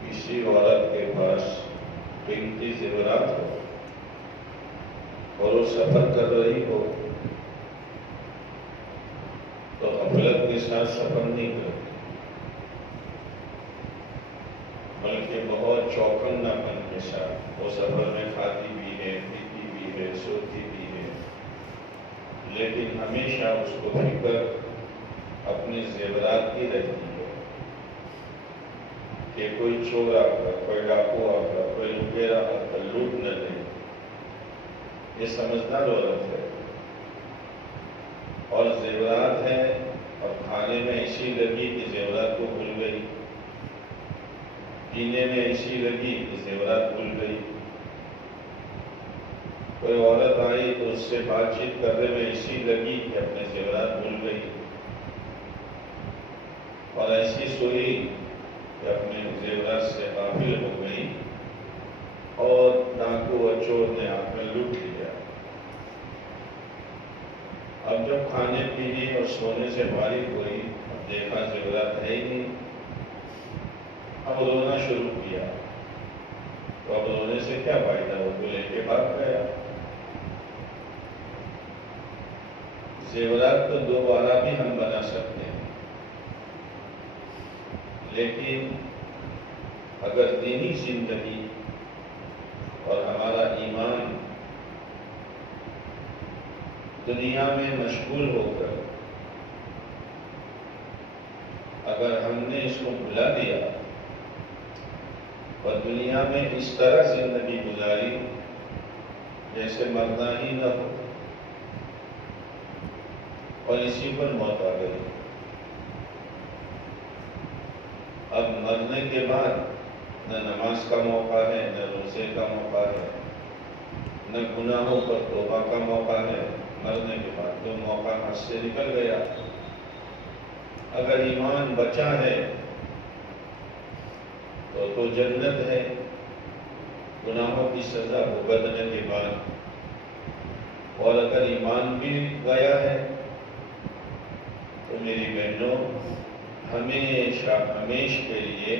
کسی عورت کے پاس قیمتی زیورات ہو اور وہ سفر کر رہی ہو تو غفلت کے ساتھ سفر نہیں کرتی، بلکہ بہت چوکنا پن کے ساتھ وہ سفر میں کھاتی بھی ہے، پیتی بھی ہے، سوتی بھی ہے، لیکن ہمیشہ اس کو فکر اپنے زیورات کی رہتی ہے کہ کوئی چور آ کر، کوئی ڈاکو آ کر، کوئی لٹیرا آ کر لوٹ نہ لے۔ یہ سمجھدار عورت ہے، اور زیورات ہیں اور کھانے میں ایسی لگی کہ زیورات کو بھول گئی، پینے میں ایسی لگی کہ زیورات بھول گئی، کوئی عورت آئی تو اس سے بات چیت کرنے میں ایسی لگی کہ اپنے زیورات بھول گئی، اور ایسی سوئی کہ اپنے زیورات سے غافل ہو گئی اور ڈاکو اور چور نے آ کر لوٹ لیا۔ اب جب کھانے پینے اور سونے سے فارغ ہوئی، اب دیکھا زیورات ہے ہی نہیں، اب رونا شروع کیا، تو اب رونے سے کیا فائدہ، وہ تو لے کے بھاگ گیا۔ زیورات تو دوبارہ بھی ہم بنا سکتے ہیں، لیکن اگر دینی زندگی اور ہمارا ایمان دنیا میں مشغول ہو کر اگر ہم نے اس کو بھلا دیا اور دنیا میں اس طرح زندگی گزاری جیسے مرنا ہی نہ ہو، اور اسی پر موت آ گئی، اب مرنے کے بعد نہ نماز کا موقع ہے، نہ روزے کا موقع ہے، نہ گناہوں پر توبہ کا موقع ہے، مرنے کے بعد جو موقع ہاتھ سے نکل گیا۔ اگر ایمان بچا ہے تو جنت ہے، گناہوں کی سزا بھگتنے کے بعد، اور اگر ایمان بھی گیا ہے تو میری بہنوں ہمیشہ ہمیشہ کے لیے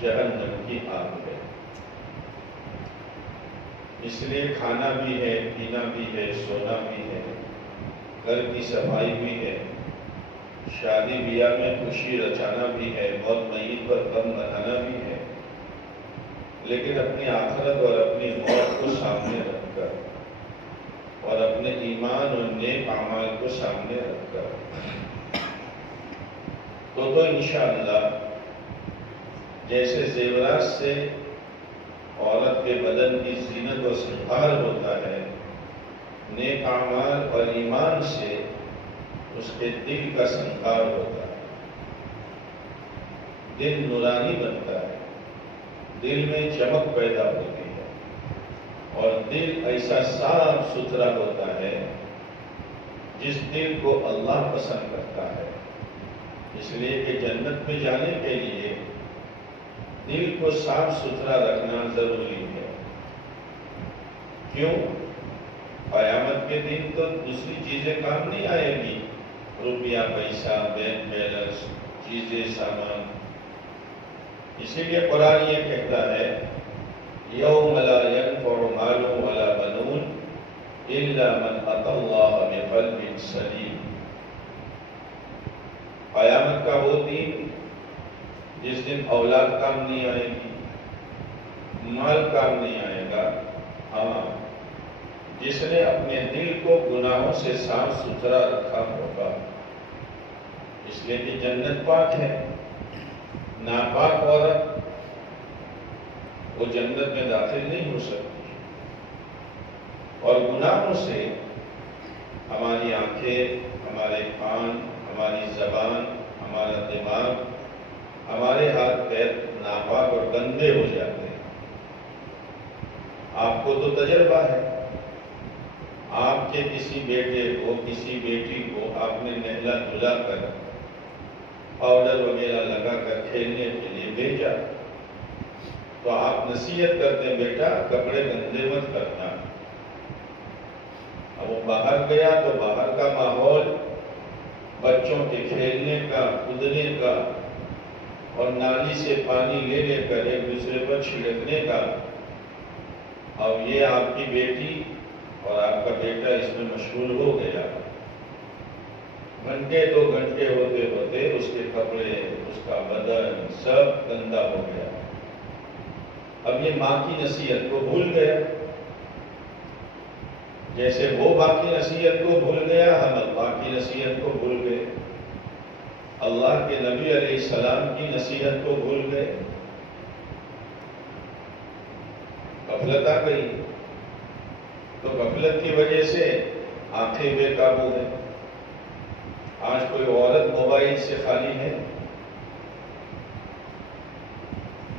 جہنم کی آگ ہے۔ اس لیے کھانا بھی ہے، پینا بھی ہے، سونا بھی ہے، گھر کی صفائی بھی ہے، شادی بیاہ میں خوشی رچانا بھی ہے، موت میت پر غم بنانا بھی ہے، لیکن اپنی آخرت اور اپنی موت کو سامنے رکھ کر اور اپنے ایمان اور نیک اعمال کو سامنے رکھ کر تو انشاءاللہ جیسے زیورات سے عورت کے بدن کی زینت و سنگھار ہوتا ہے، نیک اعمال اور ایمان سے اس کے دل کا سنگھار ہوتا ہے، دل نورانی بنتا ہے، دل میں چمک پیدا ہوتی ہے، اور دل ایسا صاف ستھرا ہوتا ہے جس دل کو اللہ پسند کرتا ہے۔ اس لیے کہ جنت میں جانے کے لیے دل کو صاف ستھرا رکھنا ضروری ہے۔ کیوں؟ قیامت کے دن تو دوسری چیزیں کام نہیں آئے گی، روپیہ، پیسہ، بینک بیلنس، چیزیں، سامان۔ اسی لیے قرآن یہ کہتا ہے یوم لا ينفع مال ولا بنون الا من اتى الله بقلب سلیم۔ قیامت کا وہ دن جس دن اولاد کام نہیں آئے گی، مال کام نہیں آئے گا، ہاں جس نے اپنے دل کو گناہوں سے صاف ستھرا رکھا ہوگا۔ اس لیے کہ جنت پاک ہے، ناپاک عورت وہ جنت میں داخل نہیں ہو سکتی، اور گناہوں سے ہماری آنکھیں، ہمارے کان، ہماری زبان، ہمارا دماغ، ہمارے ہاتھ پیر ناپاک اور گندے ہو جاتے ہیں۔ آپ کو تو تجربہ ہے، آپ کے کسی بیٹے کو، کسی بیٹی کو آپ نے نہلا دھلا کر، پاؤڈر وغیرہ لگا کر کھیلنے کے لیے بھیجا، تو آپ نصیحت کرتے ہیں بیٹا کپڑے گندے مت کرنا۔ اب وہ باہر گیا تو باہر کا ماحول بچوں کے کھیلنے کا، کودنے کا اور نالی سے پانی لے لے کر ایک دوسرے پر چھڑکنے کا، اب یہ آپ کی بیٹی اور آپ کا بیٹا اس میں مشغول ہو گیا۔ گھنٹے 2 گھنٹے ہوتے ہوتے اس کے کپڑے، اس کا بدن سب گندا ہو گیا۔ اب یہ ماں کی نصیحت کو بھول گیا، جیسے وہ باقی نصیحت کو بھول گیا، ہم اللہ کی نصیحت کو بھول گئے، اللہ کے نبی علیہ السلام کی نصیحت کو بھول گئے۔ غفلت آ گئی، تو غفلت کی وجہ سے آنکھیں بے قابو ہیں۔ آج کوئی عورت موبائل سے خالی ہے؟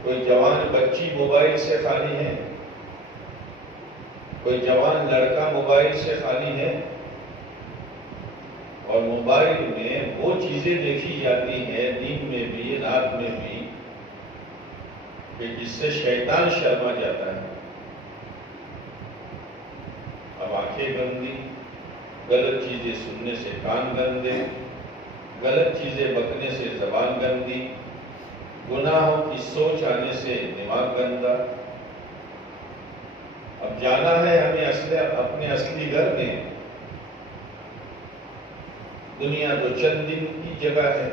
کوئی جوان بچی موبائل سے خالی ہے؟ کوئی جوان لڑکا موبائل سے خالی ہے؟ اور موبائل میں وہ چیزیں دیکھی جاتی ہیں دن میں بھی رات میں بھی کہ جس سے شیطان شرما جاتا ہے۔ اب آنکھیں گندی، غلط چیزیں سننے سے کان گندے، غلط چیزیں بکنے سے زبان گندی، گناہوں کی سوچ آنے سے دماغ گندا۔ اب جانا ہے ہمیں اپنے اصلی گھر میں۔ دنیا تو چند دن کی جگہ ہے،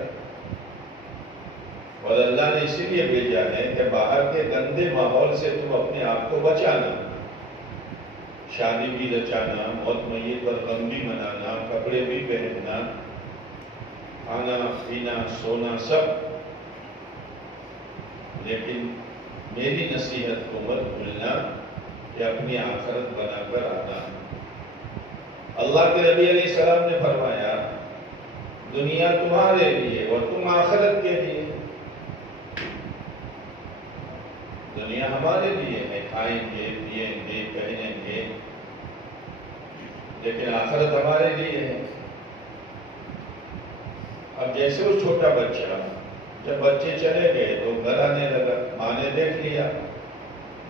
اور اللہ نے اسی لیے بھیجا ہے کہ باہر کے گندے ماحول سے تم اپنے آپ کو بچانا۔ شادی بھی رچانا، موت میت پر غم بھی منانا، کپڑے بھی پہننا، کھانا پینا سونا سب، لیکن میری نصیحت کو مت بھولنا کہ اپنی آخرت بنا کر آنا۔ اللہ کے نبی علیہ السلام نے فرمایا دنیا تمہارے لیے اور تم آخرت کے لیے۔ دنیا ہمارے لیے ہے، کھائیں گے پیئیں گے پہنیں گے، لیکن آخرت ہمارے لیے ہے۔ اب جیسے وہ چھوٹا بچہ، جب بچے چلے گئے تو گھر آنے لگا، ماں نے دیکھ لیا،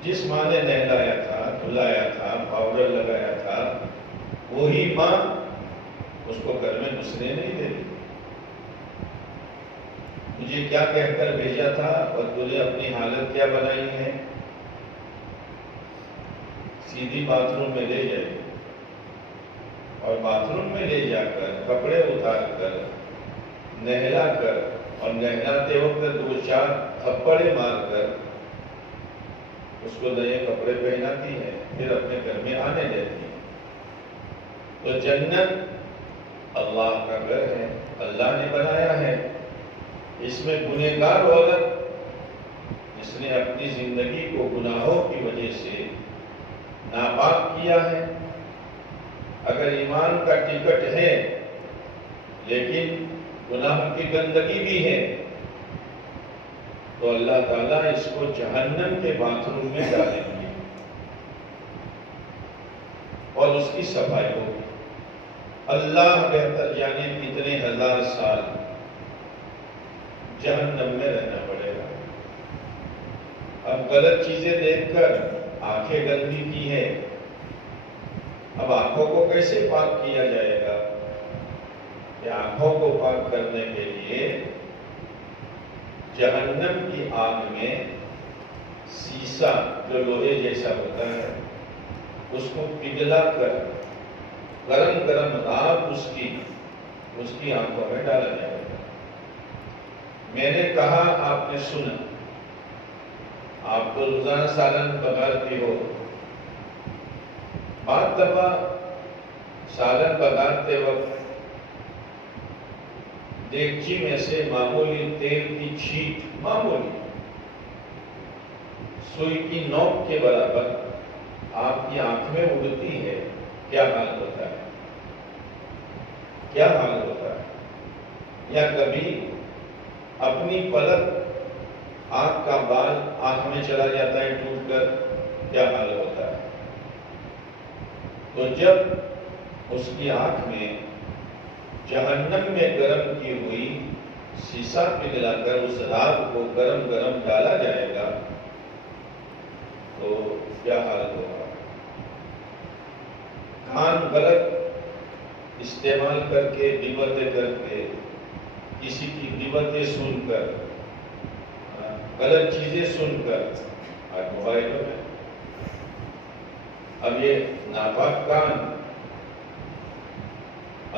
جس ماں نے نہلایا تھا، دھلایا تھا، پاؤڈر لگایا تھا، وہی ماں اس کو گھر میں گھسنے نہیں دے دی۔ مجھے کیا کہہ کر بھیجا تھا اور تجھے اپنی حالت کیا بنائی ہے؟ سیدھی باتھ روم میں لے جائے، اور باتھ روم میں لے جا کر کپڑے اتار کر نہلا کر اور نہلاتے وقت 2-4 تھپڑے مار کر اس کو نئے کپڑے پہناتی ہے، پھر اپنے گھر میں آنے دیتی ہے۔ تو جنت اللہ کا گھر ہے، اللہ نے بنایا ہے۔ اس میں گنہگار عورت جس نے اپنی زندگی کو گناہوں کی وجہ سے ناپاک کیا ہے، اگر ایمان کا ٹکٹ ہے لیکن گناہوں کی گندگی بھی ہے، تو اللہ تعالیٰ اس کو جہنم کے باتھ روم میں ڈالیں گے اور اس کی صفائی ہوگی۔ اللہ بہتر جانے کتنے ہزار سال جہنم میں رہنا پڑے گا۔ اب غلط چیزیں دیکھ کر آنکھیں گندی کی ہے، اب آنکھوں کو کیسے پاک کیا جائے گا؟ کہ آنکھوں کو پاک کرنے کے لیے جہنم کی آگ میں سیسا جو لوہے جیسا ہوتا ہے اس کو پگھلا کر گرم گرم راکھ اس کی آنکھوں میں ڈالا جائے گا۔ میں نے کہا، آپ نے سنا، آپ تو روزانہ سالن پکاتی ہو، بعض دفعہ سالن پکاتے وقت دیگچی میں سے معمولی تیل کی چھینٹ، معمولی سوئی کی نوک کے برابر آپ کی آنکھ میں اڑتی ہے، کیا حال ہوتا ہے؟ کیا حال ہوتا ہے؟ یا کبھی اپنی پلک آنکھ کا بال آنکھ میں چلا جاتا ہے ٹوٹ کر، کیا حال ہوتا ہے؟ تو جب اس کی آنکھ میں جہنم میں گرم کی ہوئی سیسا پگھلا کر اس راگ کو گرم گرم ڈالا جائے گا تو کیا حال ہوگا؟ کان غلط استعمال کر کے، غیبتیں کر کے، کسی کی غیبتیں سن کر، غلط چیزیں سن کر آج موبائلوں میں. اب یہ ناپاک کان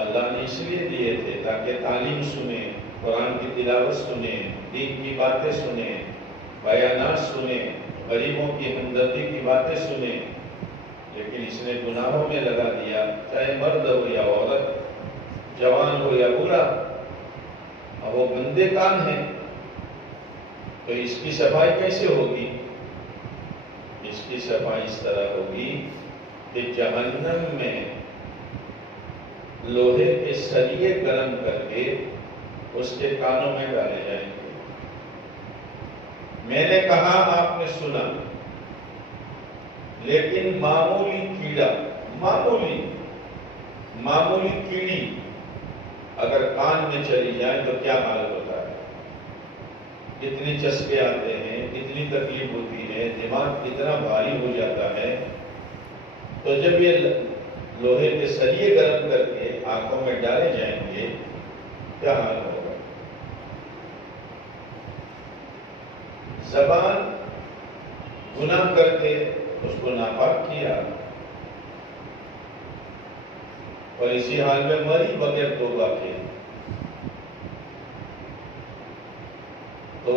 اللہ نے اس لیے دیے تھے تاکہ تعلیم سنیں، قرآن کی تلاوت سنیں، دین کی باتیں سنیں، بیانات سنیں، غریبوں کی ہمدردی کی باتیں سنیں. لیکن اس نے گناہوں میں لگا دیا، چاہے مرد ہو یا عورت، جوان ہو یا بوڑھا. اب وہ گندے کان ہیں تو اس کی صفائی کیسے ہوگی؟ اس کی صفائی اس طرح ہوگی کہ جہنم میں لوہے کے سریے گرم کر کے اس کے کانوں میں ڈالے جائیں گے. میں نے کہا، آپ نے سنا، لیکن معمولی کیڑا، معمولی کیڑی اگر کان میں چلی جائے تو کیا حال ہوتا ہے؟ کتنے چسکے آتے ہیں، کتنی تکلیف ہوتی ہے، دماغ کتنا بھاری ہو جاتا ہے. تو جب یہ لوہے کے سریے گرم کر کے آنکھوں میں ڈالے جائیں گے کیا حال ہوگا؟ زبان گناہ کر کے اس کو ناپاک کیا اور اسی حال میں مری بغیر توبہ کے، تو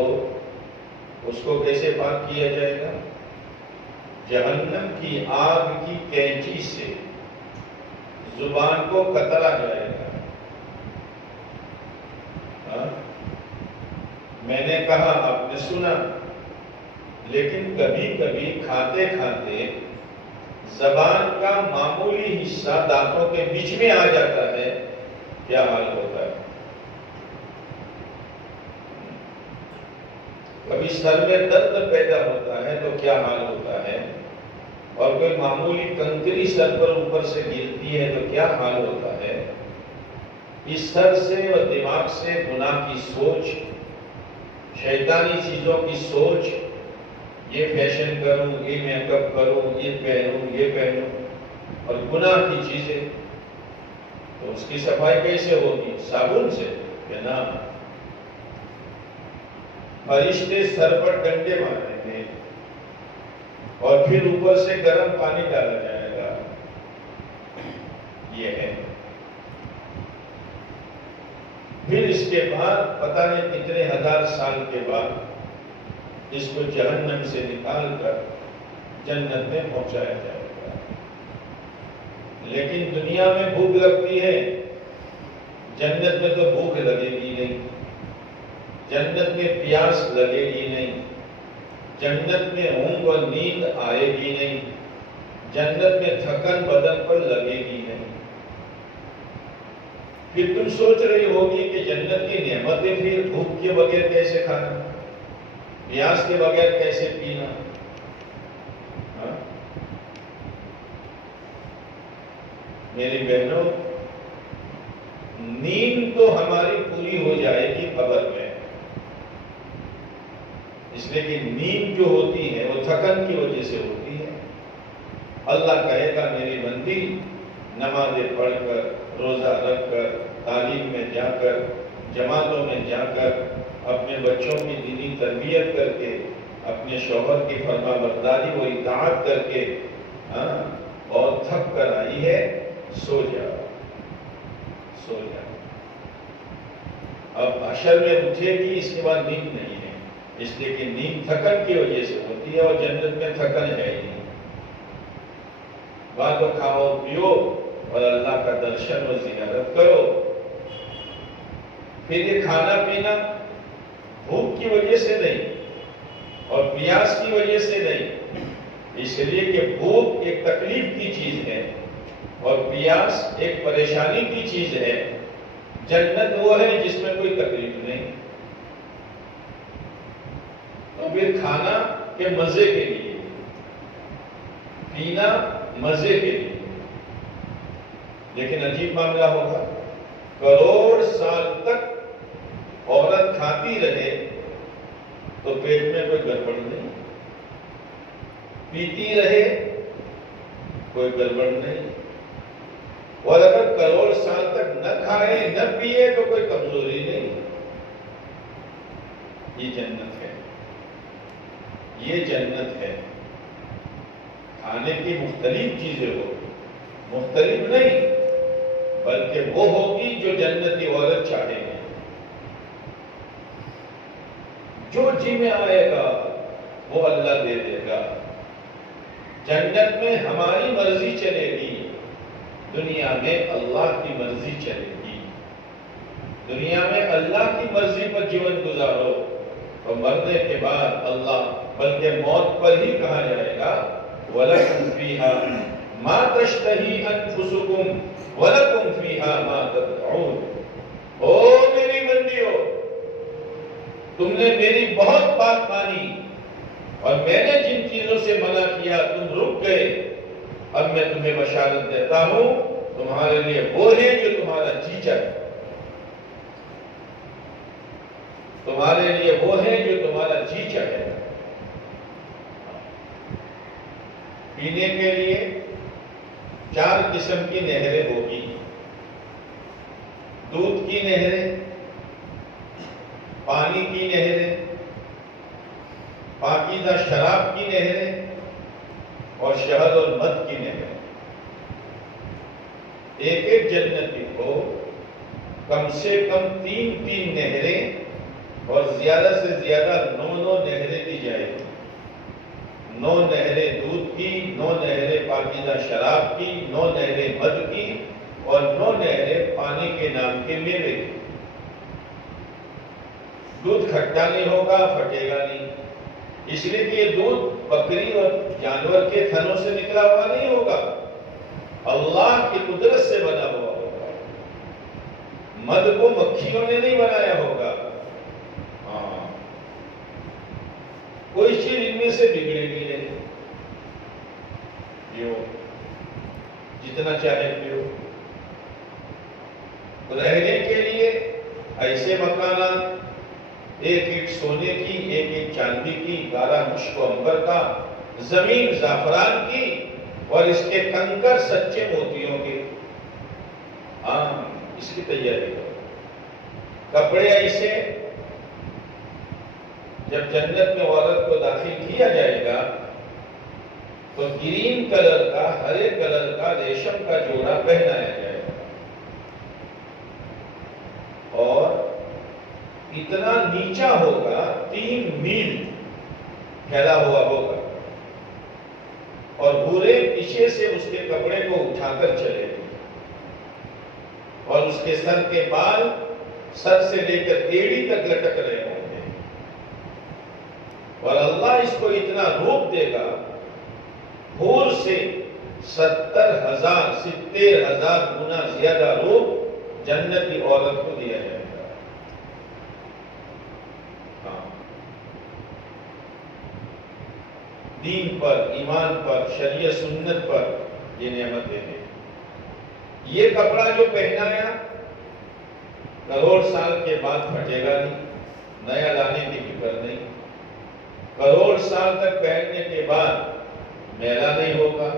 اس کو کیسے پاک کیا جائے گا؟ جہنم کی آگ کی کینچی سے زبان کو کترا جائے گا. میں نے کہا، آپ نے سنا، لیکن کبھی کبھی کھاتے کھاتے زبان کا معمولی حصہ دانتوں کے بیچ میں آ جاتا ہے، کیا حال ہوتا ہے؟ کبھی سر میں درد پیدا ہوتا ہے تو کیا حال ہوتا ہے؟ اور کوئی معمولی کنکری سر پر اوپر سے گرتی ہے تو کیا حال ہوتا ہے؟ اس سر سے اور دماغ سے گناہ کی سوچ، شیطانی چیزوں کی سوچ، یہ فیشن کروں، یہ میک اپ کروں، یہ پہنوں اور گناہ کی چیزیں. تو اس کی صفائی کیسے ہوگی؟ صابن سے کہ نا؟ فرشتے سر پر ڈنڈے ماریں گے اور پھر اوپر سے گرم پانی ڈالا جائے گا. یہ ہے. پھر اس کے بعد پتہ نہیں کتنے ہزار سال کے بعد اس کو جہنم سے نکال کر جنت میں پہنچایا جائے گا. لیکن دنیا میں بھوک لگتی ہے، جنت میں تو بھوک لگے گی نہیں، جنت میں پیاس لگے گی نہیں، جنت میں اونگ اور نیند آئے گی نہیں، جنت میں تھکن بدن پر لگے گی نہیں. پھر تم سوچ رہی ہوگی کہ جنت کی نعمتیں پھر بھوک کے بغیر کیسے کھانا، پیاس کے بغیر کیسے پینا؟ میری بہنوں، نیند تو ہماری پوری ہو جائے گی قبر میں، اس لیے کہ نیند جو ہوتی ہے وہ تھکن کی وجہ سے ہوتی ہے. اللہ کہے گا، میری بندی نمازیں پڑھ کر، روزہ رکھ کر، تعلیم میں جا کر، جماعتوں میں جا کر، اپنے بچوں کی دینی تربیت کر کے، اپنے شوہر کی فرما برداری و اطاعت کر کے اور تھک کر آئی ہے، سو جا. اب حشر میں اٹھے گی، اس کے بعد نیند نہیں ہے، اس لیے کہ نیند تھکن کی وجہ سے ہوتی ہے اور جنت میں تھکن ہے ہی نہیں. بعد کھاؤ پیو اور اللہ کا درشن و زیارت کرو. پھر یہ کھانا پینا بھوک کی وجہ سے نہیں اور پیاس کی وجہ سے نہیں، اس لیے کہ بھوک ایک تکلیف کی چیز ہے اور پیاس ایک پریشانی کی چیز ہے. جنت وہ ہے جس میں کوئی تکلیف نہیں. تو پھر کھانا کے مزے کے لیے، پینا مزے کے لیے، لیکن عجیب معاملہ ہوگا، کروڑ سال تک عورت کھاتی رہے تو پیٹ میں کوئی گڑبڑ نہیں، پیتی رہے کوئی گڑبڑ نہیں، اور اگر کروڑ سال تک نہ کھائے نہ پیے تو کوئی کمزوری نہیں. یہ جنت ہے، یہ جنت ہے. کھانے کی مختلف چیزیں ہوگی، مختلف نہیں بلکہ وہ ہوگی جو جنتی عورت چاہے گی. جو جی میں آئے گا وہ اللہ دے دے گا. جنت میں ہماری مرضی چلے گی، دنیا میں اللہ کی مرضی چلے گی. دنیا میں اللہ کی مرضی پر جیون گزارو اور مرنے کے بعد اللہ، بلکہ موت پر ہی کہا جائے گا وَلَكُمْ فِيهَا مَا تَشْتَهِي أَنفُسُكُمْ وَلَكُمْ فِيهَا مَا تَدْعُونَ. او میری بندیو، تم نے میری بہت بات مانی اور میں نے جن چیزوں سے منع کیا تم رک گئے. اب میں تمہیں بشارت دیتا ہوں تمہارے لیے وہ ہے جو تمہارا جی چاہے. تمہارے لیے وہ ہے جو تمہارا جی چاہے. پینے کے لیے 4 قسم کی نہریں ہوگی. دودھ کی نہریں، پانی کی نہریں، پاکیزہ شراب کی نہریں اور شہد اور مد کی نہریں. ایک ایک جنتی کو کم سے کم 3 نہریں اور زیادہ سے زیادہ 9 نہریں دی جائے گی. 9 نہریں دودھ کی، 9 نہریں پاکیزہ شراب کی، 9 نہریں مد کی اور 9 نہریں پانی کے نام کے میوے کی. دودھ کھٹا نہیں ہوگا، پھٹے گا نہیں، اس لیے کہ یہ دودھ بکری اور جانور کے تھنوں سے نکلا ہوا نہیں ہوگا، اللہ کی قدرت سے بنا ہوا ہوگا. مد کو مکھیوں نے نہیں بنایا ہوگا. ہاں، کوئی چیز ان میں سے بگڑے گی نہیں. پیو، جتنا چاہے پیو. رہنے کے لیے ایسے مکانات، ایک سونے کی، ایک چاندی کی، گارا مشک و عنبر کا، زمین زعفران کی اور اس کے کنکر سچے موتیوں کے. ہاں، اس کی تیاری کرو. کپڑے ایسے، جب جنت میں عورت کو داخل کیا جائے گا تو گرین کلر کا، ہرے کلر کا ریشم کا جوڑا پہنایا جائے گا اور اتنا نیچا ہوگا 3 میل پھیلا ہوا ہوگا اور بورے پیچھے سے اس کے کپڑے کو اٹھا کر چلے گی اور اس کے سر کے بال سر سے لے کر ایڑی تک لٹک رہے ہوں گے اور اللہ اس کو اتنا روپ دے گا، حور سے 70,000 گنا زیادہ روپ جنتی عورت کو دیا جائے گا. دین پر، ایمان پر، شریعت سنت پر یہ نعمت دے. یہ کپڑا جو پہنایا کروڑ سال کے بعد پھٹے گا نہیں، نیا لانے کی فکر نہیں. کروڑ سال تک پہننے کے بعد میلا نہیں ہوگا،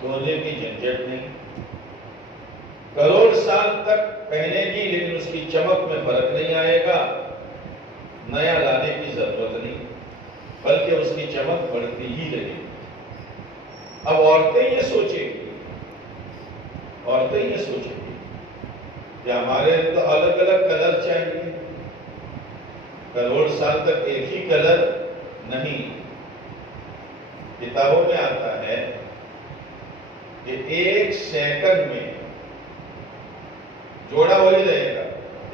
دھونے کی جھنجھٹ نہیں. کروڑ سال تک پہنے گی لیکن اس کی چمک میں فرق نہیں آئے گا، نیا لانے کی ضرورت نہیں بلکہ اس کی چمک بڑھتی ہی رہے گی. اب عورتیں یہ سوچیں گی کہ ہمارے تو الگ الگ کلر چاہیے. کروڑ سال تک ایک ہی کلر نہیں. کتابوں میں آتا ہے کہ 1 سیکنڈ میں جوڑا وہی رہے گا،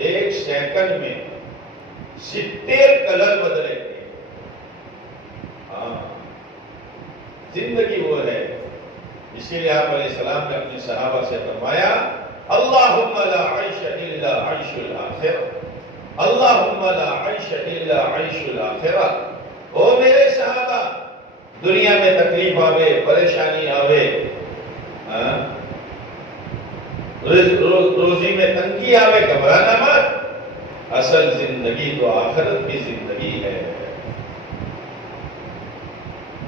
1 سیکنڈ میں 70 کلر بدلے گے. ہاں، زندگی وہ ہے. اسی لیے آپ علیہ السلام نے اپنے صحابہ سے فرمایا اللہم لا عیش الا عیش الاخرہ، اللہم لا عیش الا عیش الاخرہ. او میرے صحابہ، دنیا میں تکلیف آوے، پریشانی آوے، روزی میں تنگی آوے، گھبرانا مت. اصل زندگی تو آخرت کی زندگی ہے.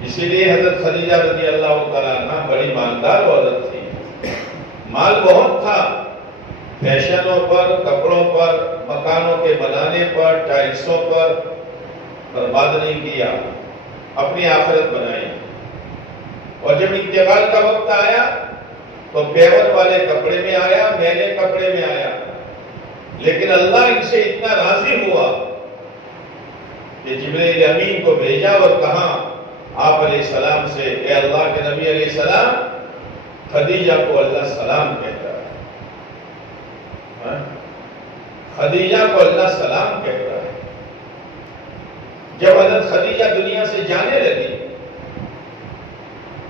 اسی لیے حضرت خدیجہ رضی اللہ تعالیٰ عنہ بڑی مالدار عورت تھی، مال بہت تھا، فیشنوں پر، کپڑوں پر، مکانوں کے بنانے پر، ٹائلسوں پر برباد نہیں کیا، اپنی آخرت بنائی۔ اور جب انتقال کا وقت آیا تو پیور والے کپڑے میں آیا، میلے کپڑے میں آیا، لیکن اللہ ان سے اتنا راضی ہوا کہ جبرائیل امین کو بھیجا اور کہا آپ علیہ السلام سے، اے اللہ کے نبی علیہ السلام، خدیجہ کو اللہ سلام کہتا ہے، خدیجہ کو اللہ سلام کہتا ہے۔ جب حضرت خدیجہ دنیا سے جانے لگی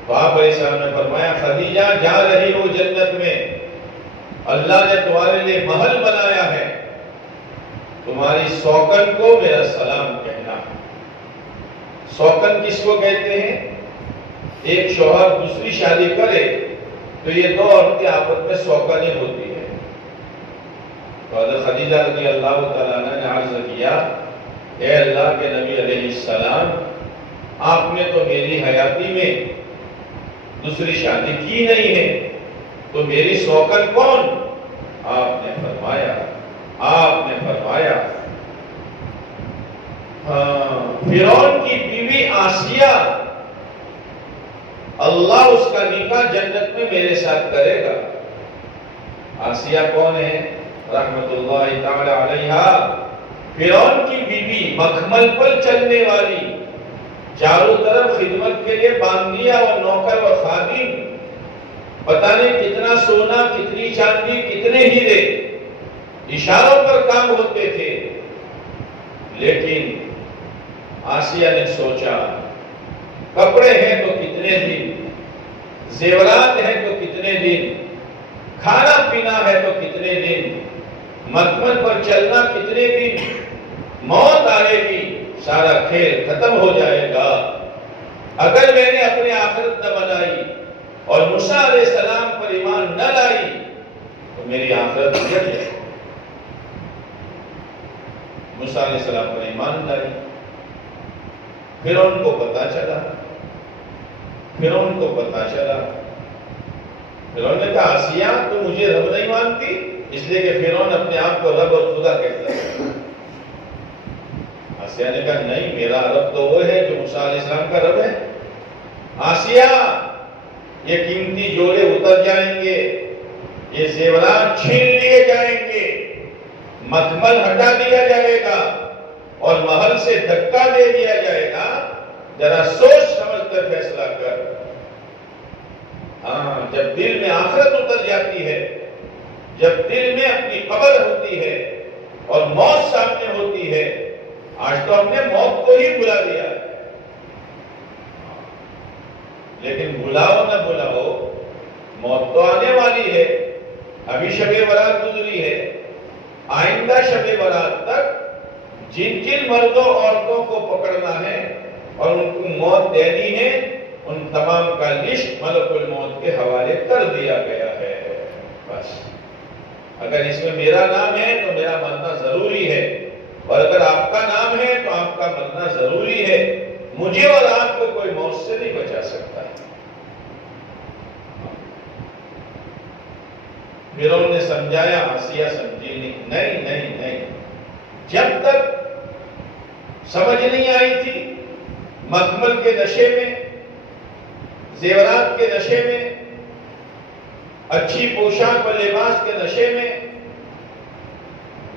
تو آپ علیہ السلام نے فرمایا، خدیجہ جا رہی ہو جنت میں، اللہ نے تمہارے لیے محل بنایا ہے، تمہاری سوکن کو میرا سلام کہنا۔ سوکن کس کو کہتے ہیں؟ ایک شوہر دوسری شادی کرے تو یہ دو عورتیں آپس میں سوکنیں ہوتی ہیں۔ تو حضرت خدیجہ رضی اللہ تعالیٰ عنہ نے عرض کیا، اے اللہ کے نبی علیہ السلام، آپ نے تو میری حیاتی میں دوسری شادی کی نہیں ہے، تو میری سوکن کون؟ آپ نے فرمایا فرعون کی بیوی آسیہ، اللہ اس کا نکاح جنت میں میرے ساتھ کرے گا۔ آسیہ کون ہے؟ رحمت اللہ تعالی علیہا، فرعون کی بیوی، مکھمل پر چلنے والی، چاروں طرف خدمت کے لیے باندیا اور نوکر اور خادم، پتہ نہیں کتنا سونا، کتنی چاندی، کتنے ہیرے، اشاروں پر کام ہوتے تھے۔ لیکن آسیہ نے سوچا، کپڑے ہیں تو کتنے دن، زیورات ہیں تو کتنے دن، کھانا پینا ہے تو کتنے دن، مکھمل پر چلنا کتنے دن، موت آئے گی، سارا کھیل ختم ہو جائے گا۔ اگر میں نے اپنی آخرت نہ بنائی اور موسیٰ علیہ السلام پر ایمان نہ لائی تو میری آخرت گر جائے۔ موسیٰ علیہ السلام پر ایمان لائی، پھر ان کو پتا چلا، فرعون نے کہا، آسیہ تو مجھے رب نہیں مانتی؟ اس لیے کہ فرعون اپنے آپ کو رب اور خدا کہتا ہے۔ آسیہ نے کہا، نہیں، میرا رب تو وہ ہے جو موسیٰ علیہ السلام کا رب ہے۔ آسیہ، یہ قیمتی جوڑے اتر جائیں گے، یہ زیورات چھین لیے جائیں گے، مکھمل ہٹا دیا جائے گا اور محل سے دھکا دے دیا جائے گا، ذرا سوچ سمجھ کر فیصلہ کر۔ جب دل میں آخرت اتر جاتی ہے، جب دل میں اپنی قبر ہوتی ہے اور موت سامنے ہوتی ہے، آج تو ہم نے موت کو ہی بلا دیا، لیکن بلاؤ نہ بلاؤ، موت تو آنے والی ہے۔ ابھی شب برات گزری ہے، آئندہ شب برات تک جن جن مردوں عورتوں کو پکڑنا ہے اور ان کو موت دینی ہے، ان تمام کا لسٹ ملک الموت کے حوالے کر دیا گیا ہے۔ بس اگر اس میں میرا نام ہے تو میرا مرنا ضروری ہے، اور اگر آپ کا نام ہے تو آپ کا مرنا ضروری ہے۔ مجھے اور آپ کو کوئی موت سے نہیں بچا سکتا۔ فرعون نے سمجھایا، آسیہ سمجھی نہیں، جب تک سمجھ نہیں آئی تھی، مکھمل کے نشے میں، زیورات کے نشے میں، اچھی پوشاک و لباس کے نشے میں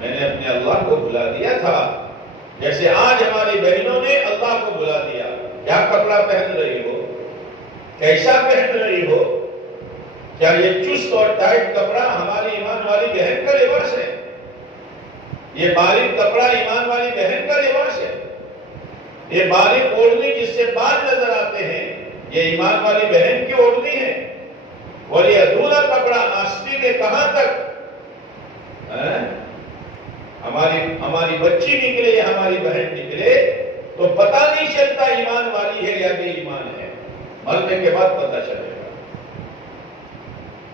نے اپنے اللہ کو بھلا دیا تھا، جیسے آج ہماری بہنوں نے اللہ کو بھلا دیا۔ کیا کپڑا پہن رہی ہو، کیسا پہن رہی ہو، کیا یہ چست اور ٹائٹ کپڑا ہماری ایمان والی بہن کا لباس ہے؟ یہ باریک کپڑا ایمان والی بہن کا لباس ہے؟ یہ باریک اوڑھنی جس سے بال نظر آتے ہیں، یہ ایمان والی بہن کی اوڑھنی ہے؟ اور یہ ادھورا کپڑا آستی کے کہاں تک؟ ہماری بچی نکلے یا ہماری بہن نکلے تو پتہ نہیں چلتا ایمان والی ہے یا بے ایمان ہے، مرنے کے بعد پتہ چلے گا،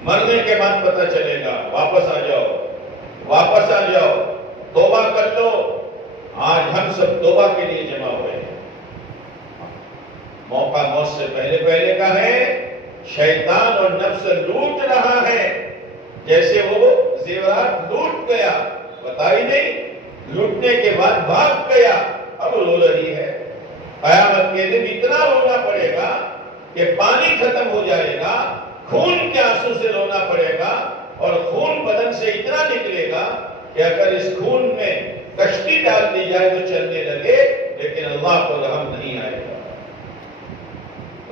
مرنے کے بعد پتہ چلے گا۔ واپس آ جاؤ، توبہ کر لو۔ آج ہم سب توبہ کے لیے جمع ہوئے ہیں، موقع موت سے پہلے کا ہے، شیطان اور نفس لوٹ رہا ہے جیسے وہ زیورات لوٹ گیا، پتا ہی نہیں، لوٹنے کے بعد بھاگ گیا، اب رو رہی ہے۔ قیامت کے دن اتنا رونا پڑے گا کہ پانی ختم ہو جائے گا، خون کے آنسو سے رونا پڑے گا، اور خون بدن سے اتنا نکلے گا کہ اگر اس خون میں کشتی ڈال دی جائے تو چلنے لگے، لیکن اللہ کو رحم نہیں آئے گا۔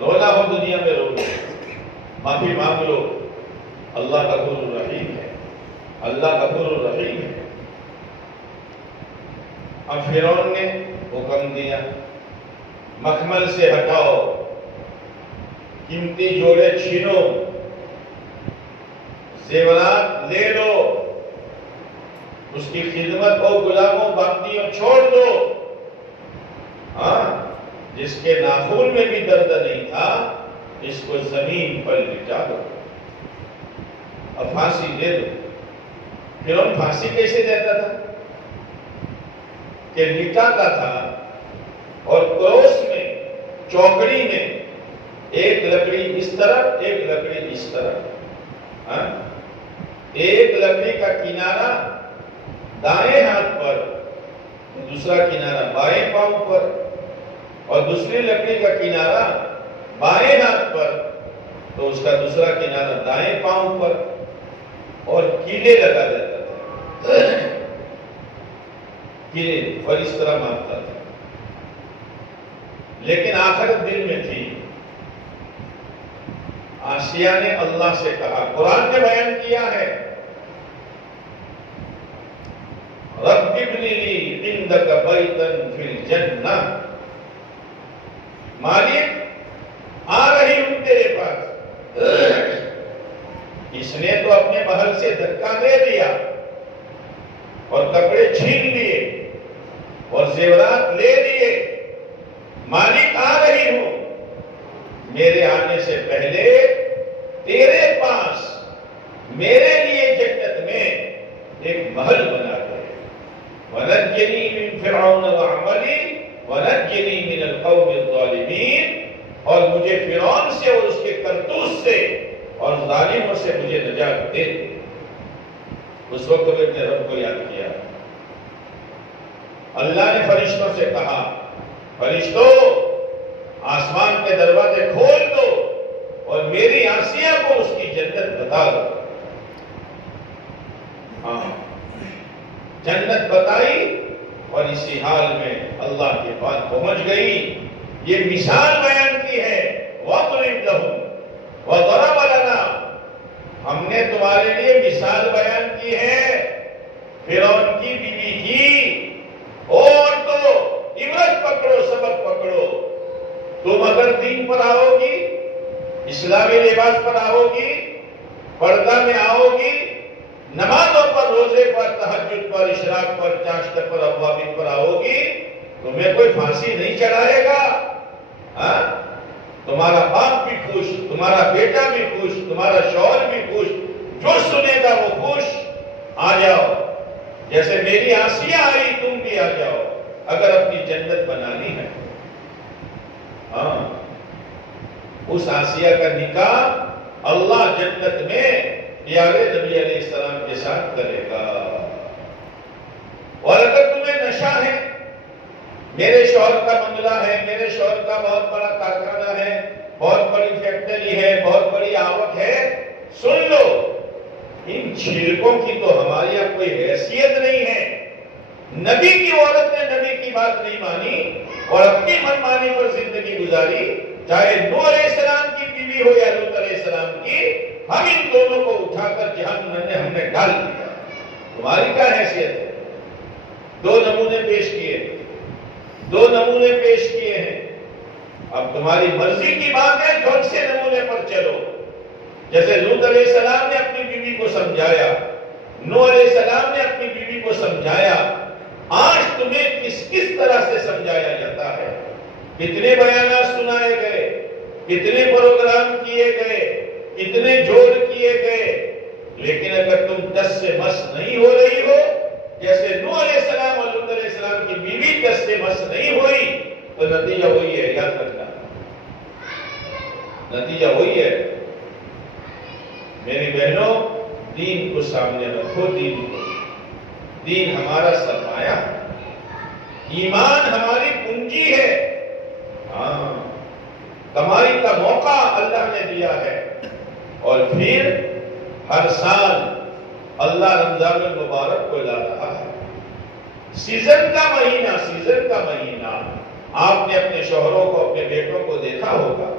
رونا ہو دنیا میں رو لو، معافی مانگ لو، اللہ غفور الرحیم ہے، اللہ غفور الرحیم ہے۔ اب فرعون نے حکم دیا مخمل سے ہٹاؤ، قیمتی جوڑے چھینو، زیورات لے لو، اس کی خدمت اور غلاموں باقیوں چھوڑ دو۔ ہاں، جس کے ناخن میں بھی درد نہیں تھا اس کو زمین پر لٹا دو، اب پھانسی دے دو۔ فرعون پھانسی کیسے دیتا تھا کہ لٹاتا تھا اور کروس میں، چوکڑی میں ایک لکڑی اس طرف ایک لکڑی اس طرف، ایک لکڑی کا کنارہ دائیں ہاتھ پر، دوسرا کنارہ بائیں پاؤں پر، اور دوسری لکڑی کا کنارہ بائیں ہاتھ پر تو اس کا دوسرا کنارہ دائیں پاؤں پر، اور کیلے لگا دیتا تھا، کیلے، اور اس طرح مارتا تھا۔ لیکن آخرت دل میں تھی۔ آسیہ نے اللہ سے کہا، قرآن نے بیان کیا ہے، رب ابن لی عندک بیتا فی الجنہ، مالک آ رہی ہوں تیرے پاس۔ اس نے تو اپنے محل سے دھکا دے دیا اور کپڑے چھین لیے اور زیورات لے لیے، مالک آ رہی ہوں، میرے آنے سے پہلے تیرے پاس میرے لیے جنت میں ایک محل بنا دے، وَنَجِّنِي مِن فِرْعَوْنَ وَعَمَلِهِ وَنَجِّنِي مِنَ الْقَوْمِ الظَّالِمِينَ، اور مجھے فرعون سے اور اس کے کرتوت سے اور ظالموں سے مجھے نجات دے۔ اس وقت وہ اپنے رب کو یاد کیا۔ اللہ نے فرشتوں سے کہا، فرشتوں آسمان کے دروازے کھول دو اور میری آسیہ کو اس کی جنت بتا دو۔ ہاں، جنت بتائی اور اسی حال میں اللہ کے پاس پہنچ گئی۔ یہ مثال بیان کی ہے، وَاضْرِبْ لَهُمْ وَضَرَبَ لَنَا، ہم نے تمہارے لیے مثال بیان کی ہے فرعون کی بیوی کی، اور تو عبرت پکڑو، سبق پکڑو۔ تم اگر دین پر آؤ گی، اسلامی لباس پر آؤ گی، پردہ میں آؤ گی، نمازوں پر، روزے پر، تہجد پر، اشراق پر، چاشت پر، اوابین پر آؤ گی، تمہیں کوئی پھانسی نہیں چڑھائے گا۔ تمہارا باپ بھی خوش، تمہارا بیٹا بھی خوش، تمہارا شوہر بھی خوش، جو سنے گا وہ خوش۔ آ جاؤ، جیسے میری آسیہ آئی تم بھی آ جاؤ، اگر اپنی جنت بنانی ہے۔ ہاں، اس آسیہ کا نکاح اللہ جنت میں پیارے نبی علیہ السلام کے ساتھ کرے گا۔ اور اگر تمہیں نشہ ہے، میرے شوہر کا بنگلہ ہے، میرے شوہر کا بہت بڑا کارخانہ ہے، بہت بڑی فیکٹری ہے، بہت بڑی آوک ہے، سن لو، ان چھلکوں کی تو ہماری اب کوئی حیثیت نہیں ہے۔ نبی کی عورت نے نبی کی بات نہیں مانی اور اپنی منمانی پر زندگی گزاری، چاہے نوح علیہ السلام کی بیوی ہو یا لوط علیہ السلام کی، ہم ان دونوں کو اٹھا کر جہنم میں ہم نے ڈال دیا۔ تمہاری کیا حیثیت ہے؟ دو نمونے پیش کیے، دو نمونے پیش کیے ہیں، اب تمہاری مرضی کی بات ہے، جھوٹ سے نمونے پر چلو۔ جیسے لوط علیہ السلام نے اپنی بیوی کو سمجھایا، نوح علیہ السلام نے اپنی بیوی کو سمجھایا، آج تمہیں کس کس طرح سے سمجھایا جاتا ہے؟ کتنے بیانات سنائے گئے، کتنے پروگرام کیے گئے، کتنے جوڑ کیے گئے، لیکن اگر تم دس سے مس نہیں ہو رہی ہو، جیسے نوح علیہ السلام اور لوط علیہ السلام کی بیوی دس سے مس نہیں ہوئی، تو نتیجہ وہی ہے، یاد رکھنا، نتیجہ وہی ہے۔ میری بہنوں، دین کو سامنے رکھو، دین کو، دین ہمارا سرمایہ ہے، ایمان ہماری پونجی ہے۔ ہاں، کمائی کا موقع اللہ نے دیا ہے، اور پھر ہر سال اللہ رمضان المبارک کو لا رہا ہے۔ سیزن کا مہینہ، سیزن کا مہینہ۔ آپ نے اپنے شوہروں کو، اپنے بیٹوں کو دیکھا ہوگا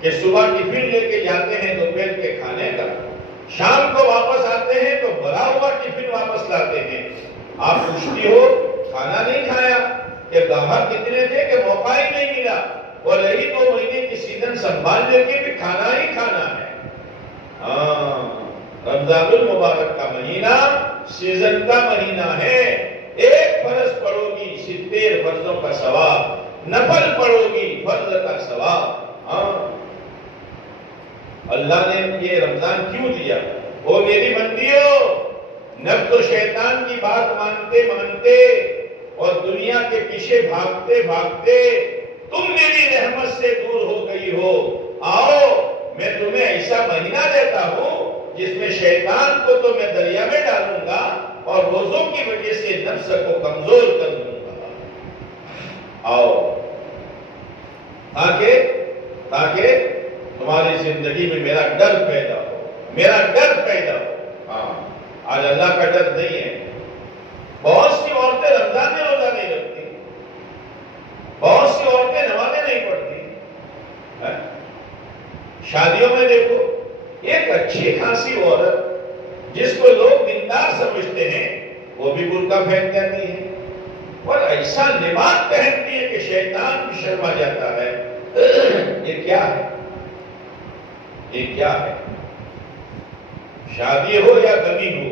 کہ صبح ٹفن لے کے جاتے ہیں دوپہر کے کھانے کا، شام کو واپس آتے ہیں تو بھرا ہوا ٹفن واپس لاتے ہیں۔ آپ پوچھتی ہو کھانا نہیں کھایا، کہ گاہک کتنے تھے کہ موقع ہی نہیں ملا، اور یہی 2 مہینے کی سیزن سنبھال لے کے بھی کھانا ہی کھانا ہے۔ رمضان المبارک کا مہینہ سیزن کا مہینہ ہے۔ ایک فرض پڑھو گی 70 فرضوں کا ثواب، نفل پڑھو گی فرض کا ثواب۔ اللہ نے یہ رمضان کیوں دیا؟ وہ میری بندیوں، نفس و شیطان کی بات مانتے مانتے اور دنیا کے پیچھے بھاگتے بھاگتے تم میری رحمت سے دور ہو گئی ہو۔ آؤ، میں تمہیں ایسا مہینہ دیتا ہوں جس میں شیطان کو تو میں دریا میں ڈالوں گا اور روزوں کی وجہ سے نفس کو کمزور کر دوں گا۔ آؤ، تاکہ تمہاری زندگی میں میرا ڈر پیدا ہو، میرا ڈر پیدا ہو۔ آج اللہ کا ڈر نہیں ہے۔ بہت سی عورتیں رمضان میں روزہ نہیں رکھتی، بہت سی عورتیں نمازیں نہیں پڑھتی۔ شادیوں میں دیکھو، ایک اچھی خاصی عورت جس کو لوگ دیندار سمجھتے ہیں وہ بھی برقع پہن جاتی ہے، اور ایسا لباس پہنتی ہے کہ شیطان بھی شرما جاتا ہے۔ یہ کیا ہے؟ یہ کیا ہے؟ شادی ہو یا غمی ہو،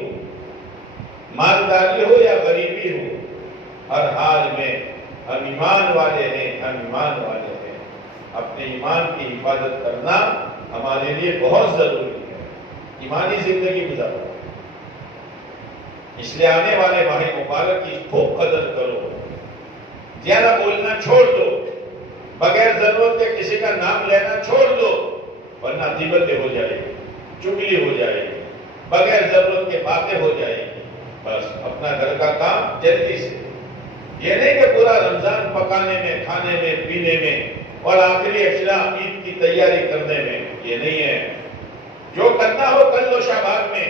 مالداری ہو یا غریبی ہو، ہر حال میں ہم ایمان والے ہیں، ہم ایمان والے ہیں۔ اپنے ایمان کی حفاظت کرنا ہمارے لیے بہت ضروری ہے، ایمانی زندگی گزارنا۔ اس لیے آنے والے ماہ مبارک کی خوب قدر کرو، زیادہ بولنا چھوڑ دو، بغیر ضرورت کے کسی کا نام لینا چھوڑ دو، ورنہ غیبتیں ہو جائے گی، چگلی ہو جائے گی، بغیر ضرورت کے باتیں ہو جائے گی۔ بس اپنا گھر کا کام جلدی سے، یہ نہیں کہ پورا رمضان پکانے میں، کھانے میں، پینے میں اور آخری اشیاء عید کی تیاری کرنے میں، یہ نہیں ہے۔ جو کرنا ہو کر لو شعبان میں،